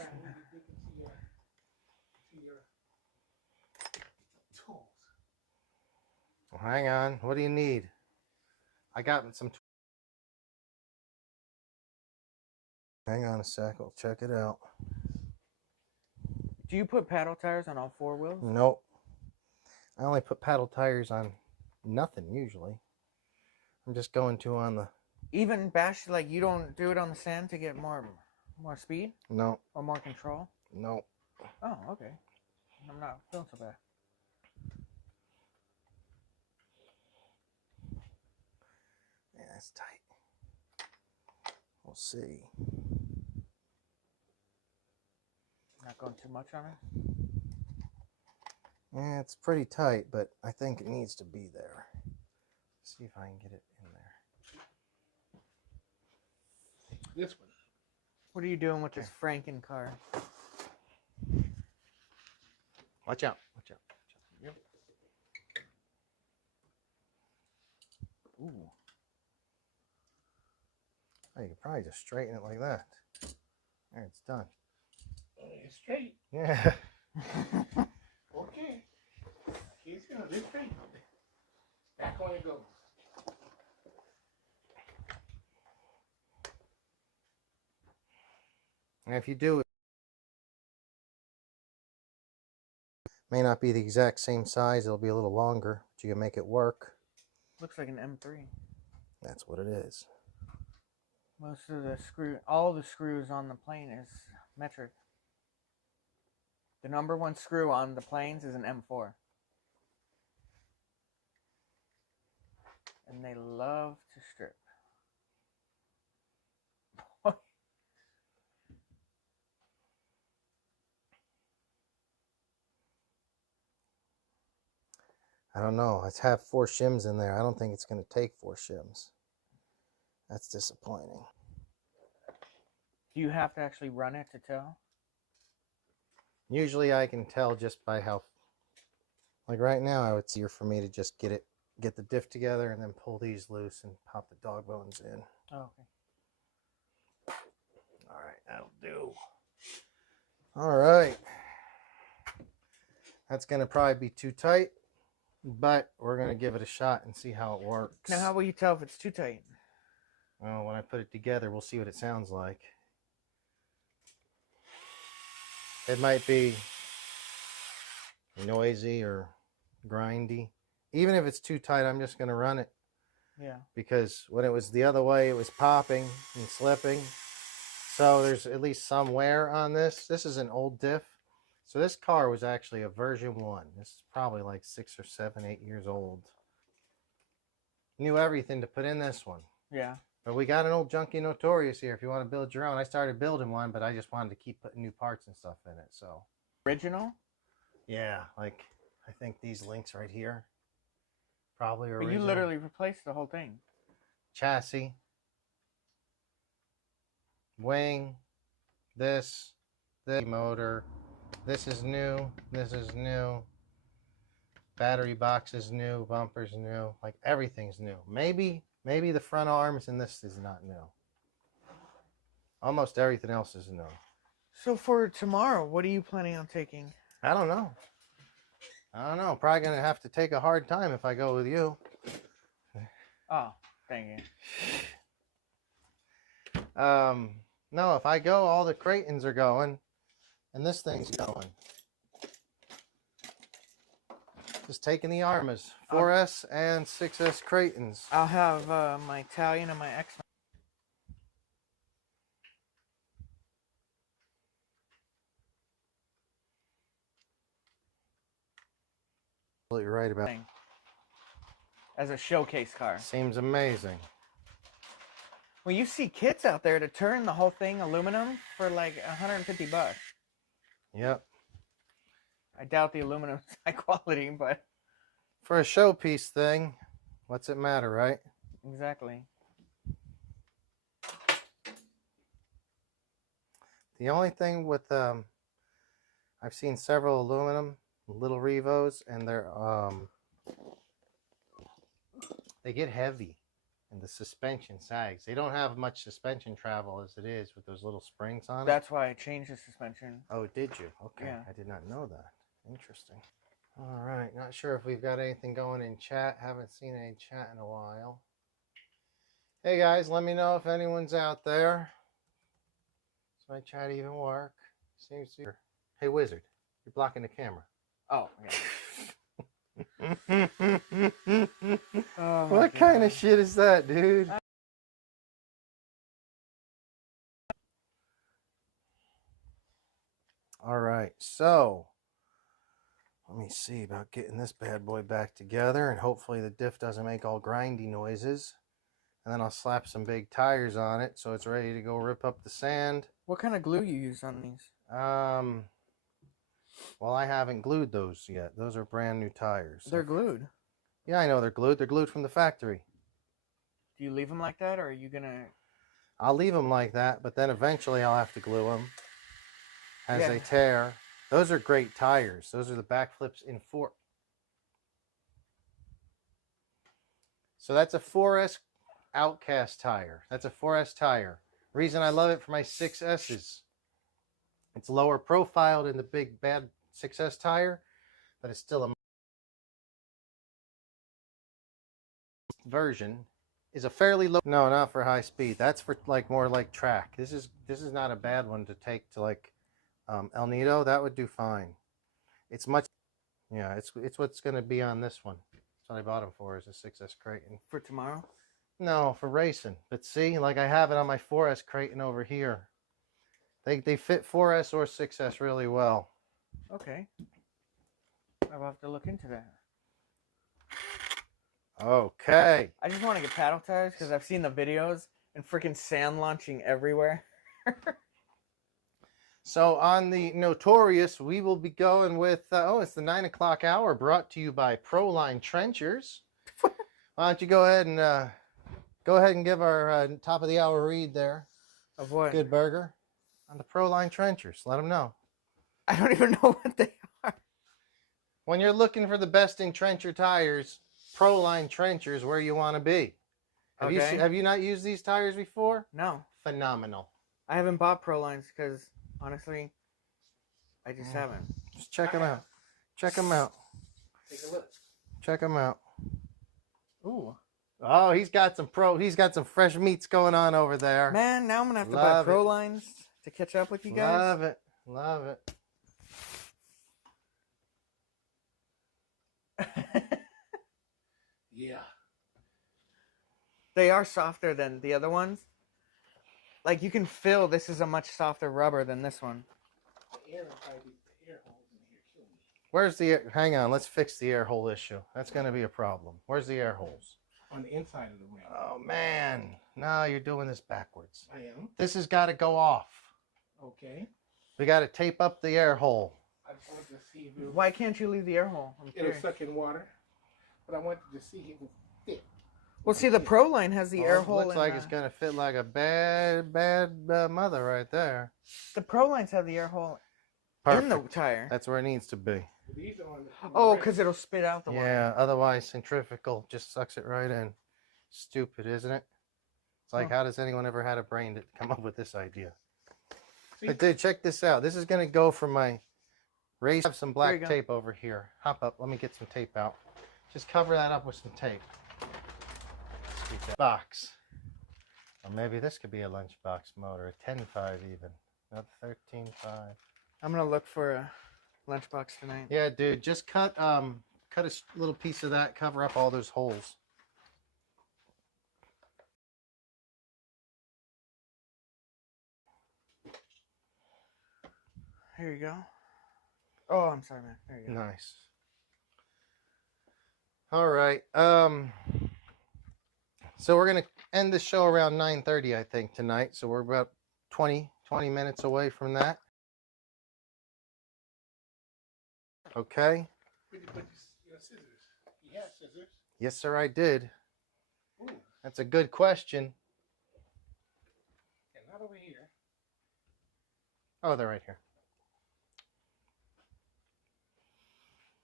Well, hang on. What do you need? I got some... Hang on a sec. I'll check it out. Do you put paddle tires on all 4 wheels? Nope. I only put paddle tires on nothing usually. I'm just going to on the... Even bash, like you don't do it on the sand to get more speed? No. Or more control? No. Oh, okay. I'm not feeling so bad. Yeah, that's tight. We'll see. Not going too much on it? Yeah, it's pretty tight, but I think it needs to be there. Let's see if I can get it in there. This one. What are you doing with this Franken car? Watch out. Watch out. Yep. Ooh. Oh, you could probably just straighten it like that. There, it's done. It's straight. Yeah. Okay. It's straight. Back on it goes. And if you do, it may not be the exact same size. It'll be a little longer, but you can make it work. Looks like an M3. That's what it is. Most of the all the screws on the plane is metric. The number one screw on the planes is an M4. And they love to strip. I don't know. Let's have 4 shims in there. I don't think it's going to take 4 shims. That's disappointing. Do you have to actually run it to tell? Usually I can tell just by how, like right now, I would see for me to just get the diff together and then pull these loose and pop the dog bones in. Oh, okay. All right, that'll do. All right. That's going to probably be too tight, but we're going to give it a shot and see how it works. Now, how will you tell if it's too tight? Well, when I put it together, we'll see what it sounds like. It might be noisy or grindy. Even if it's too tight, I'm just going to run it. Yeah. Because when it was the other way, it was popping and slipping. So there's at least some wear on this. This is an old diff. So this car was actually a version 1. This is probably like 6 or 7, 8 years old. Knew everything to put in this one. Yeah. But we got an old Junkie Notorious here if you want to build your own. I started building one, but I just wanted to keep putting new parts and stuff in it. So Original? yeah, like I think these links right here probably are But original. you literally replaced the whole thing. Chassis, wing, this motor, this is new, battery box is new, bumpers new, like everything's new. Maybe the front arms and this is not new. Almost everything else is new. So for tomorrow, what are you planning on taking? I don't know. Probably going to have to take a hard time if I go with you. Oh, dang it. No, if I go, all the Creightons are going. And this thing's going. Just taking the Armas. 4S and 6S Creightons. I'll have my Italian and my X. Absolutely right about it. As a showcase car. Seems amazing. Well, you see kits out there to turn the whole thing aluminum for like $150. Yep. I doubt the aluminum is high quality, but For a showpiece thing, what's it matter, right? exactly. The only thing with I've seen several aluminum little Revos, and they get heavy, and the suspension sags. They don't have much suspension travel as it is with those little springs on it. That's why I changed the suspension. Oh, did you? Okay, Yeah. I did not know that. Interesting. All right, not sure if we've got anything going in chat. Haven't seen any chat in a while. Hey guys, let me know if anyone's out there. Does my chat even work? Seems to be. Hey Wizard, you're blocking the camera. Oh, yeah. Oh, What kind of shit is that, dude? All right, so let me see about getting this bad boy back together, and hopefully the diff doesn't make all grindy noises. And then I'll slap some big tires on it so it's ready to go rip up the sand. What kind of glue you use on these? Well, I haven't glued those yet. Those are brand new tires. They're glued. Yeah, I know they're glued. They're glued from the factory. Do you leave them like that, or are you gonna? I'll leave them like that, but then eventually I'll have to glue them as Yeah. they tear. Those are great tires. Those are the backflips in 4. So that's a 4S Outcast tire. That's a 4S tire. Reason I love it for my 6S's. It's lower profile than the big bad 6S tire, but it's still a version. is a fairly low. No, not for high speed. That's for like more like track. This is not a bad one to take to like El Nido. That would do fine. It's much. Yeah, it's what's going to be on this one. That's what I bought them for, is a 6S Creighton. For tomorrow? No, for racing. But see, like I have it on my 4S Creighton over here. They fit 4S or 6S really well. Okay. I'll have to look into that. Okay. I just want to get paddle tires because I've seen the videos and freaking sand launching everywhere. So on the Notorious, we will be going with, it's the 9 o'clock hour, brought to you by Proline Trenchers. Why don't you go ahead and give our top of the hour read there. Of what? Good Burger. On the Proline Trenchers. Let them know. I don't even know what they are. When you're looking for the best in trencher tires, Proline Trenchers where you want to be. Have you not used these tires before? No. Phenomenal. I haven't bought Pro Lines because, honestly, I just haven't. Just check them out. Check them out. Take a look. Check them out. Ooh. Oh, he's got some fresh meats going on over there. Man, now I'm going to have to Love buy Pro it. Lines to catch up with you guys. Love it. Love it. Yeah. They are softer than the other ones. Like, you can feel this is a much softer rubber than this one. The air holes in here kill me. Where's the air? Hang on, let's fix the air hole issue. That's going to be a problem. Where's the air holes? On the inside of the ring. Oh, man. No, you're doing this backwards. I am. This has got to go off. Okay. We got to tape up the air hole. I just wanted to see if it, Why can't you leave the air hole? I'm it'll curious. suck in water. But I wanted to see if it would fit. Well, see, the Pro Line has the air hole. Looks like it's going to fit like a bad mother right there. The Pro Lines have the air hole Perfect. in the tire. That's where it needs to be. These are on the Oh, rim. because it'll spit out the water. Yeah, otherwise centrifugal just sucks it right in. Stupid, isn't it? It's like, how does anyone ever had a brain to come up with this idea? See? But dude, check this out. This is going to go for my race. I have some There black you go. tape over here. Hop up. Let me get some tape out. Just cover that up with some tape. Box. Or maybe this could be a lunchbox motor. A 10.5 even. Not 13.5. I'm going to look for a lunchbox tonight. Yeah, dude. Just cut a little piece of that. Cover up all those holes. Here you go. Oh, I'm sorry, man. There you go. Nice. All right. So we're gonna end the show around 9:30, I think, tonight. So we're about 20 minutes away from that. Okay. Where did you put your scissors? You have scissors. Yes, sir, I did. Ooh, That's a good question. and not over here. Oh, they're right here.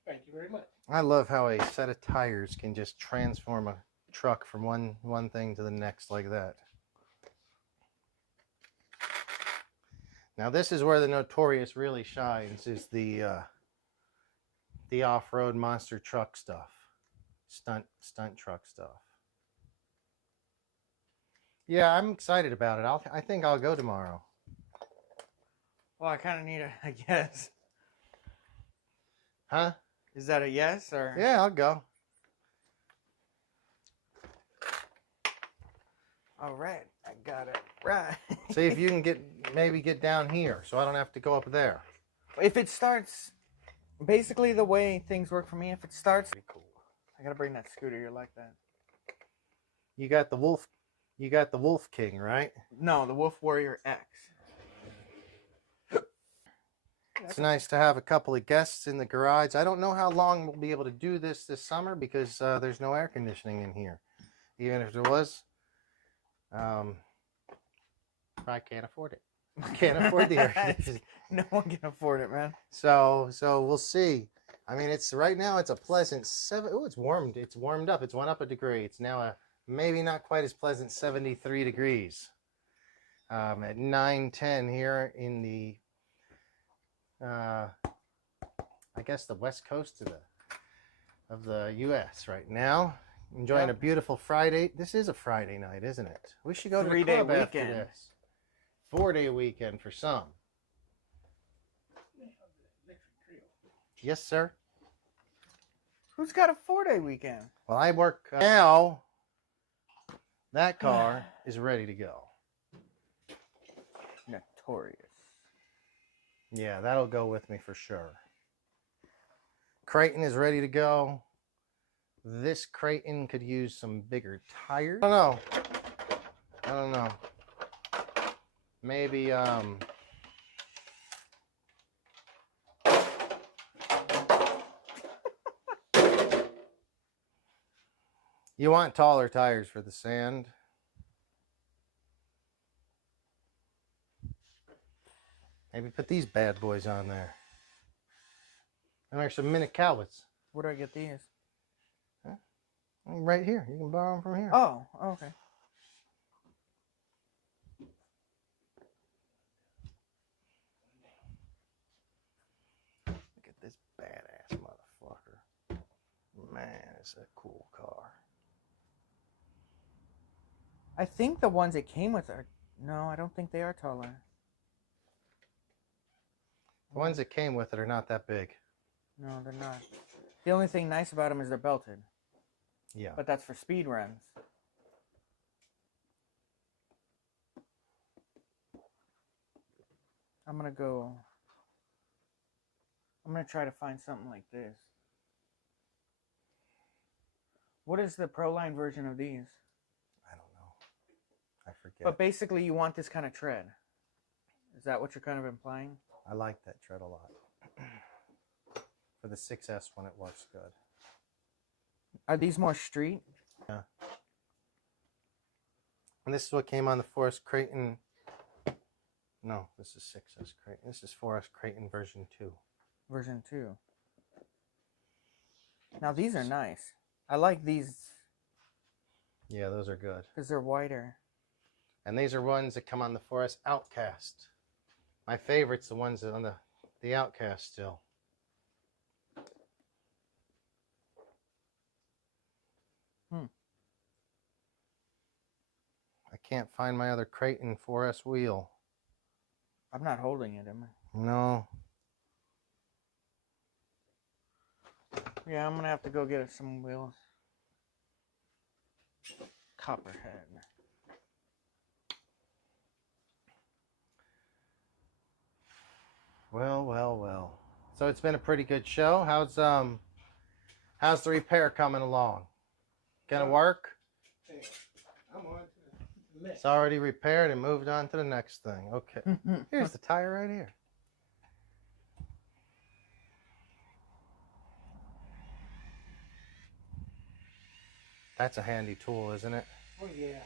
Thank you very much. I love how a set of tires can just transform a truck from one thing to the next like that. Now this is where the Notorious really shines, is the off-road monster truck stuff, stunt truck stuff. Yeah, I'm excited about it. I think I'll go tomorrow. Well, I kind of need a yes. Huh? Is that a yes or? Yeah, I'll go. All right, I got it right. See if you can maybe get down here, so I don't have to go up there. If it starts, basically the way things work for me, if it starts, Pretty cool. I gotta bring that scooter. You're like that. You got the Wolf King, right? No, the Wolf Warrior X. It's nice to have a couple of guests in the garage. I don't know how long we'll be able to do this summer because there's no air conditioning in here. Even if there was, I can't afford it. I can't afford the air conditioning. No one can afford it, man. So we'll see. I mean, right now it's a pleasant 7. Oh, it's warmed. It's warmed up. It's went up a degree. It's now a maybe not quite as pleasant 73 degrees. At 9:10 here in the I guess the west coast of the U.S. right now. Enjoying Yep. a beautiful Friday. This is a Friday night, isn't it? We should go to the 3-day club after weekend. this. 4-day weekend for some. Yes, sir. Who's got a 4-day weekend? Well, I work now. That car is ready to go. Notorious. Yeah, that'll go with me for sure. Creighton is ready to go. This Creighton could use some bigger tires. I don't know. Maybe you want taller tires for the sand. Maybe put these bad boys on there. And there's some Minikawas. Where do I get these? Right here. You can borrow them from here. Oh, okay. Look at this badass motherfucker. Man, it's a cool car. I think the ones it came with are... No, I don't think they are taller. The ones that came with it are not that big. No, they're not. The only thing nice about them is they're belted. Yeah. But that's for speed runs. I'm going to try to find something like this. What is the Proline version of these? I don't know. I forget. But basically you want this kind of tread. Is that what you're kind of implying? I like that tread a lot. For the 6S one, it works good. Are these more street? Yeah. And this is what came on the Forest Creighton. No, this is 6S Creighton. This is Forest Creighton version 2. Version 2. Now these are nice. I like these. Yeah, those are good. Because they're wider. And these are ones that come on the Forest Outcast. My favorite's the ones that on the Outcast still. I can't find my other Creighton 4S wheel. I'm not holding it, am I? No. Yeah, I'm going to have to go get some wheels. Copperhead. Well, well, well. So it's been a pretty good show. How's the repair coming along? Gonna work? I'm on to the next. It's already repaired and moved on to the next thing. Okay. Here's the tire right here. That's a handy tool, isn't it? Oh yeah.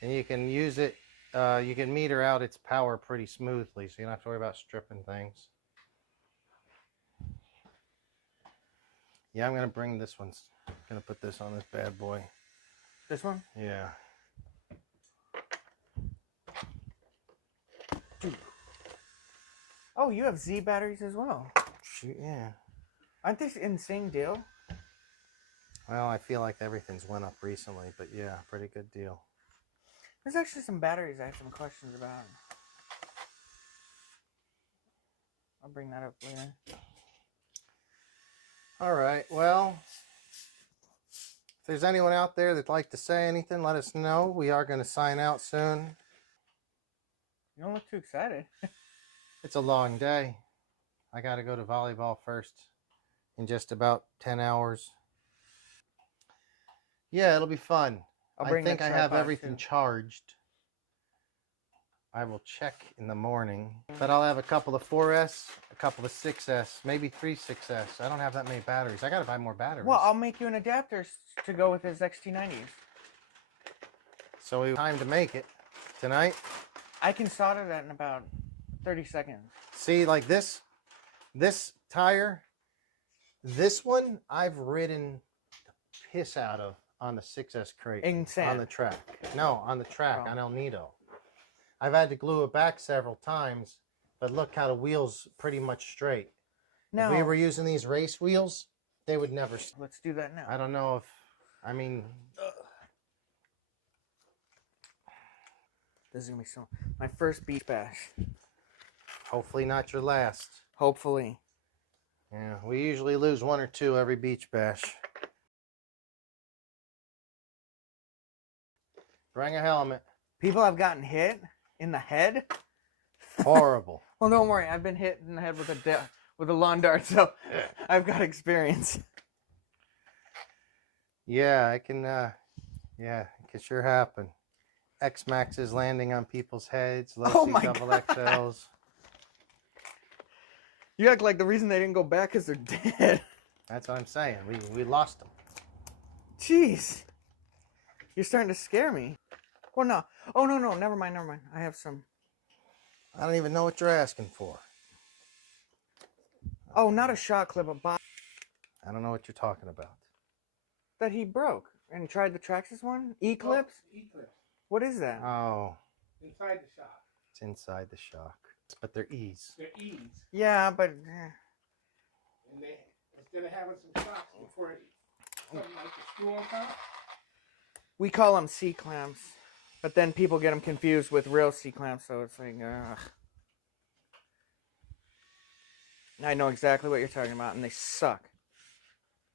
And you can use it, you can meter out its power pretty smoothly, so you don't have to worry about stripping things. Yeah, I'm going to bring this one. Going to put this on this bad boy. This one? Yeah. Oh, you have Z batteries as well. Shoot, yeah. Aren't these insane deal? Well, I feel like everything's went up recently, but yeah, pretty good deal. There's actually some batteries I have some questions about. I'll bring that up later. All right, well, if there's anyone out there that'd like to say anything, let us know. We are going to sign out soon. You don't look too excited. It's a long day. I got to go to volleyball first in just about 10 hours. Yeah, it'll be fun. I think I have everything charged. I will check in the morning. But I'll have a couple of 4S, a couple of 6S, maybe 3 6S. I don't have that many batteries. I got to buy more batteries. Well, I'll make you an adapter to go with his XT90s. So we have time to make it tonight. I can solder that in about 30 seconds. See, like this tire, this one I've ridden the piss out of on the 6S crate. In sand. On the track. No, on the track, Oh. on El Nido. I've had to glue it back several times, but look how the wheel's pretty much straight. Now, If we were using these race wheels, they would never. let's do that now. I don't know if I mean, This is gonna be so. My first beach bash. hopefully not your last. Hopefully. Yeah, we usually lose 1 or 2 every beach bash. Bring a helmet. People have gotten hit in the head. Horrible. Well, don't worry. I've been hit in the head with a lawn dart, so I've got experience. Yeah, it can. Yeah, it can sure happen. X-Max is landing on people's heads. Low Oh C my double God. XLs. You act like the reason they didn't go back is they're dead. That's what I'm saying. We lost them. Jeez. You're starting to scare me. Well, no. Oh, no. Never mind. I have some. I don't even know what you're asking for. Oh, not a shot clip, a box I don't know what you're talking about. that he broke and tried the Traxxas one. Eclipse. Eclipse. What is that? Oh, Inside the shop. it's inside the shock. But they're E's. They're E's. Yeah, but And they, instead of having some shocks before something like the screw on top. we call them C clamps. But then people get them confused with real C clamps, so it's like, ugh. I know exactly what you're talking about, and they suck.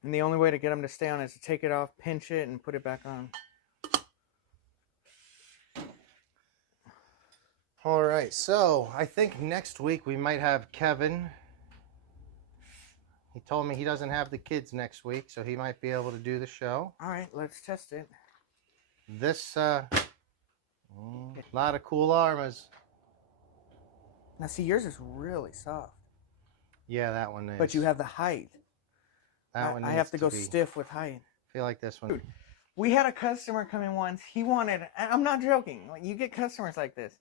And the only way to get them to stay on is to take it off, pinch it, and put it back on. All right, so I think next week we might have Kevin. He told me he doesn't have the kids next week, so he might be able to do the show. All right, let's test it. This, a lot of cool armas. Now, see, yours is really soft. Yeah, that one is. But you have the height. that one. I needs have to go be. stiff with height. I feel like this one. Dude. We had a customer come in once. He wanted, and I'm not joking, like, you get customers like this.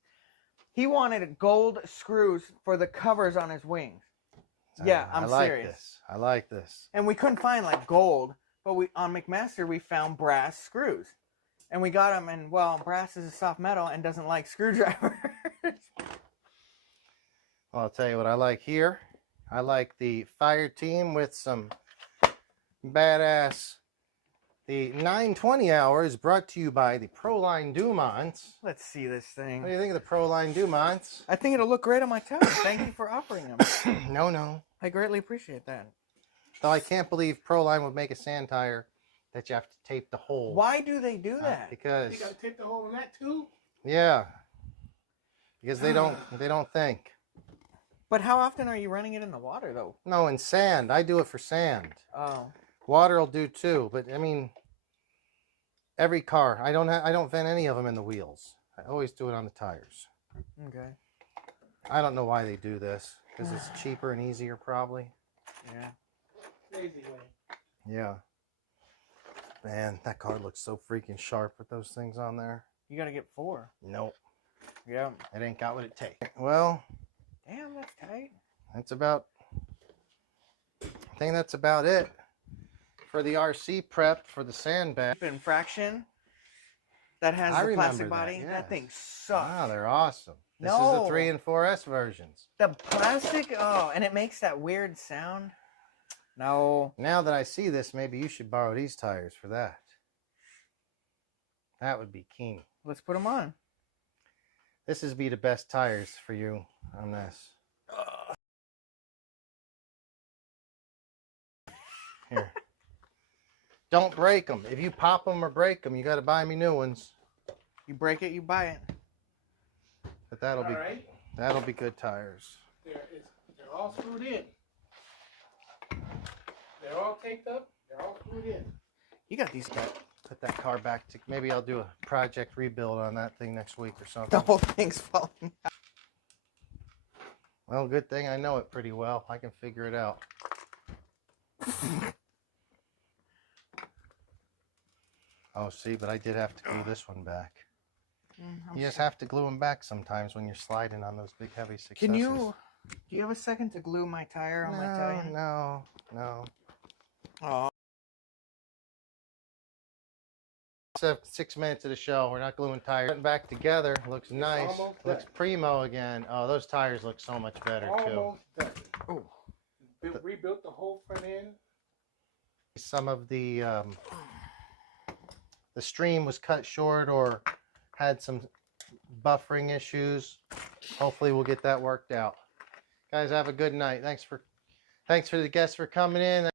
He wanted gold screws for the covers on his wings. Yeah, I'm I like serious. this. I like this. And we couldn't find like gold, but we on McMaster we found brass screws. And we got them, and well, brass is a soft metal and doesn't like screwdrivers. Well, I'll tell you what I like here. I like the fire team with some badass. The 920 hour is brought to you by the Proline Dumonts. Let's see this What do thing. you think of the Proline Dumonts? I think it'll look great on my towel. Thank you for offering them. No. I greatly appreciate that. Though I can't believe Proline would make a sand tire that you have to tape the hole. Why do they do that? Because You gotta take the hole in that too? yeah, because they don't think. But how often are you running it in the water, though? No, in sand. I do it for sand. Oh, Water will do too, but I mean, every car. I don't vent any of them in the wheels. I always do it on the tires. okay. I don't know why they do this because it's cheaper and easier, probably. Yeah. Crazy way. Yeah. Man, that car looks so freaking sharp with those things on there. You gotta get 4. Nope, Yeah. it ain't got what it takes. Well, Damn, that's tight. that's about. I think that's about it for the RC prep for the sandbag. Infraction that has I the plastic remember that, body. yes. That thing sucks. Wow, they're awesome. This is No. the 3 and 4S versions. The plastic, oh, and it makes that weird sound. No. Now that I see this, maybe you should borrow these tires for that. That would be keen. Let's put them on. This is be the best tires for you on this. Here. Don't break them. If you pop them or break them, you got to buy me new ones. You break it, you buy it. But that'll be Alright. that'll be good tires. They're all screwed in. They're all taped up. They're all screwed in. You got these guys. Put that car back to. Maybe I'll do a project rebuild on that thing next week or The something. whole thing's falling out. Well, good thing I know it pretty well. I can figure it out. Oh, see, but I did have to glue this one back. I'm You just have to glue them back sometimes when you're sliding on those big, heavy successes. Can you, do you have a second to glue my tire on my tire? No. Oh. So 6 minutes of the show. We're not gluing tires. Putting back together. Looks nice. almost Looks done. primo again. Oh, those tires look so much better too. Almost done. Oh. Rebuilt the whole front end. Some of the the stream was cut short or had some buffering issues. Hopefully we'll get that worked out. Guys, have a good night. Thanks for the guests for coming in.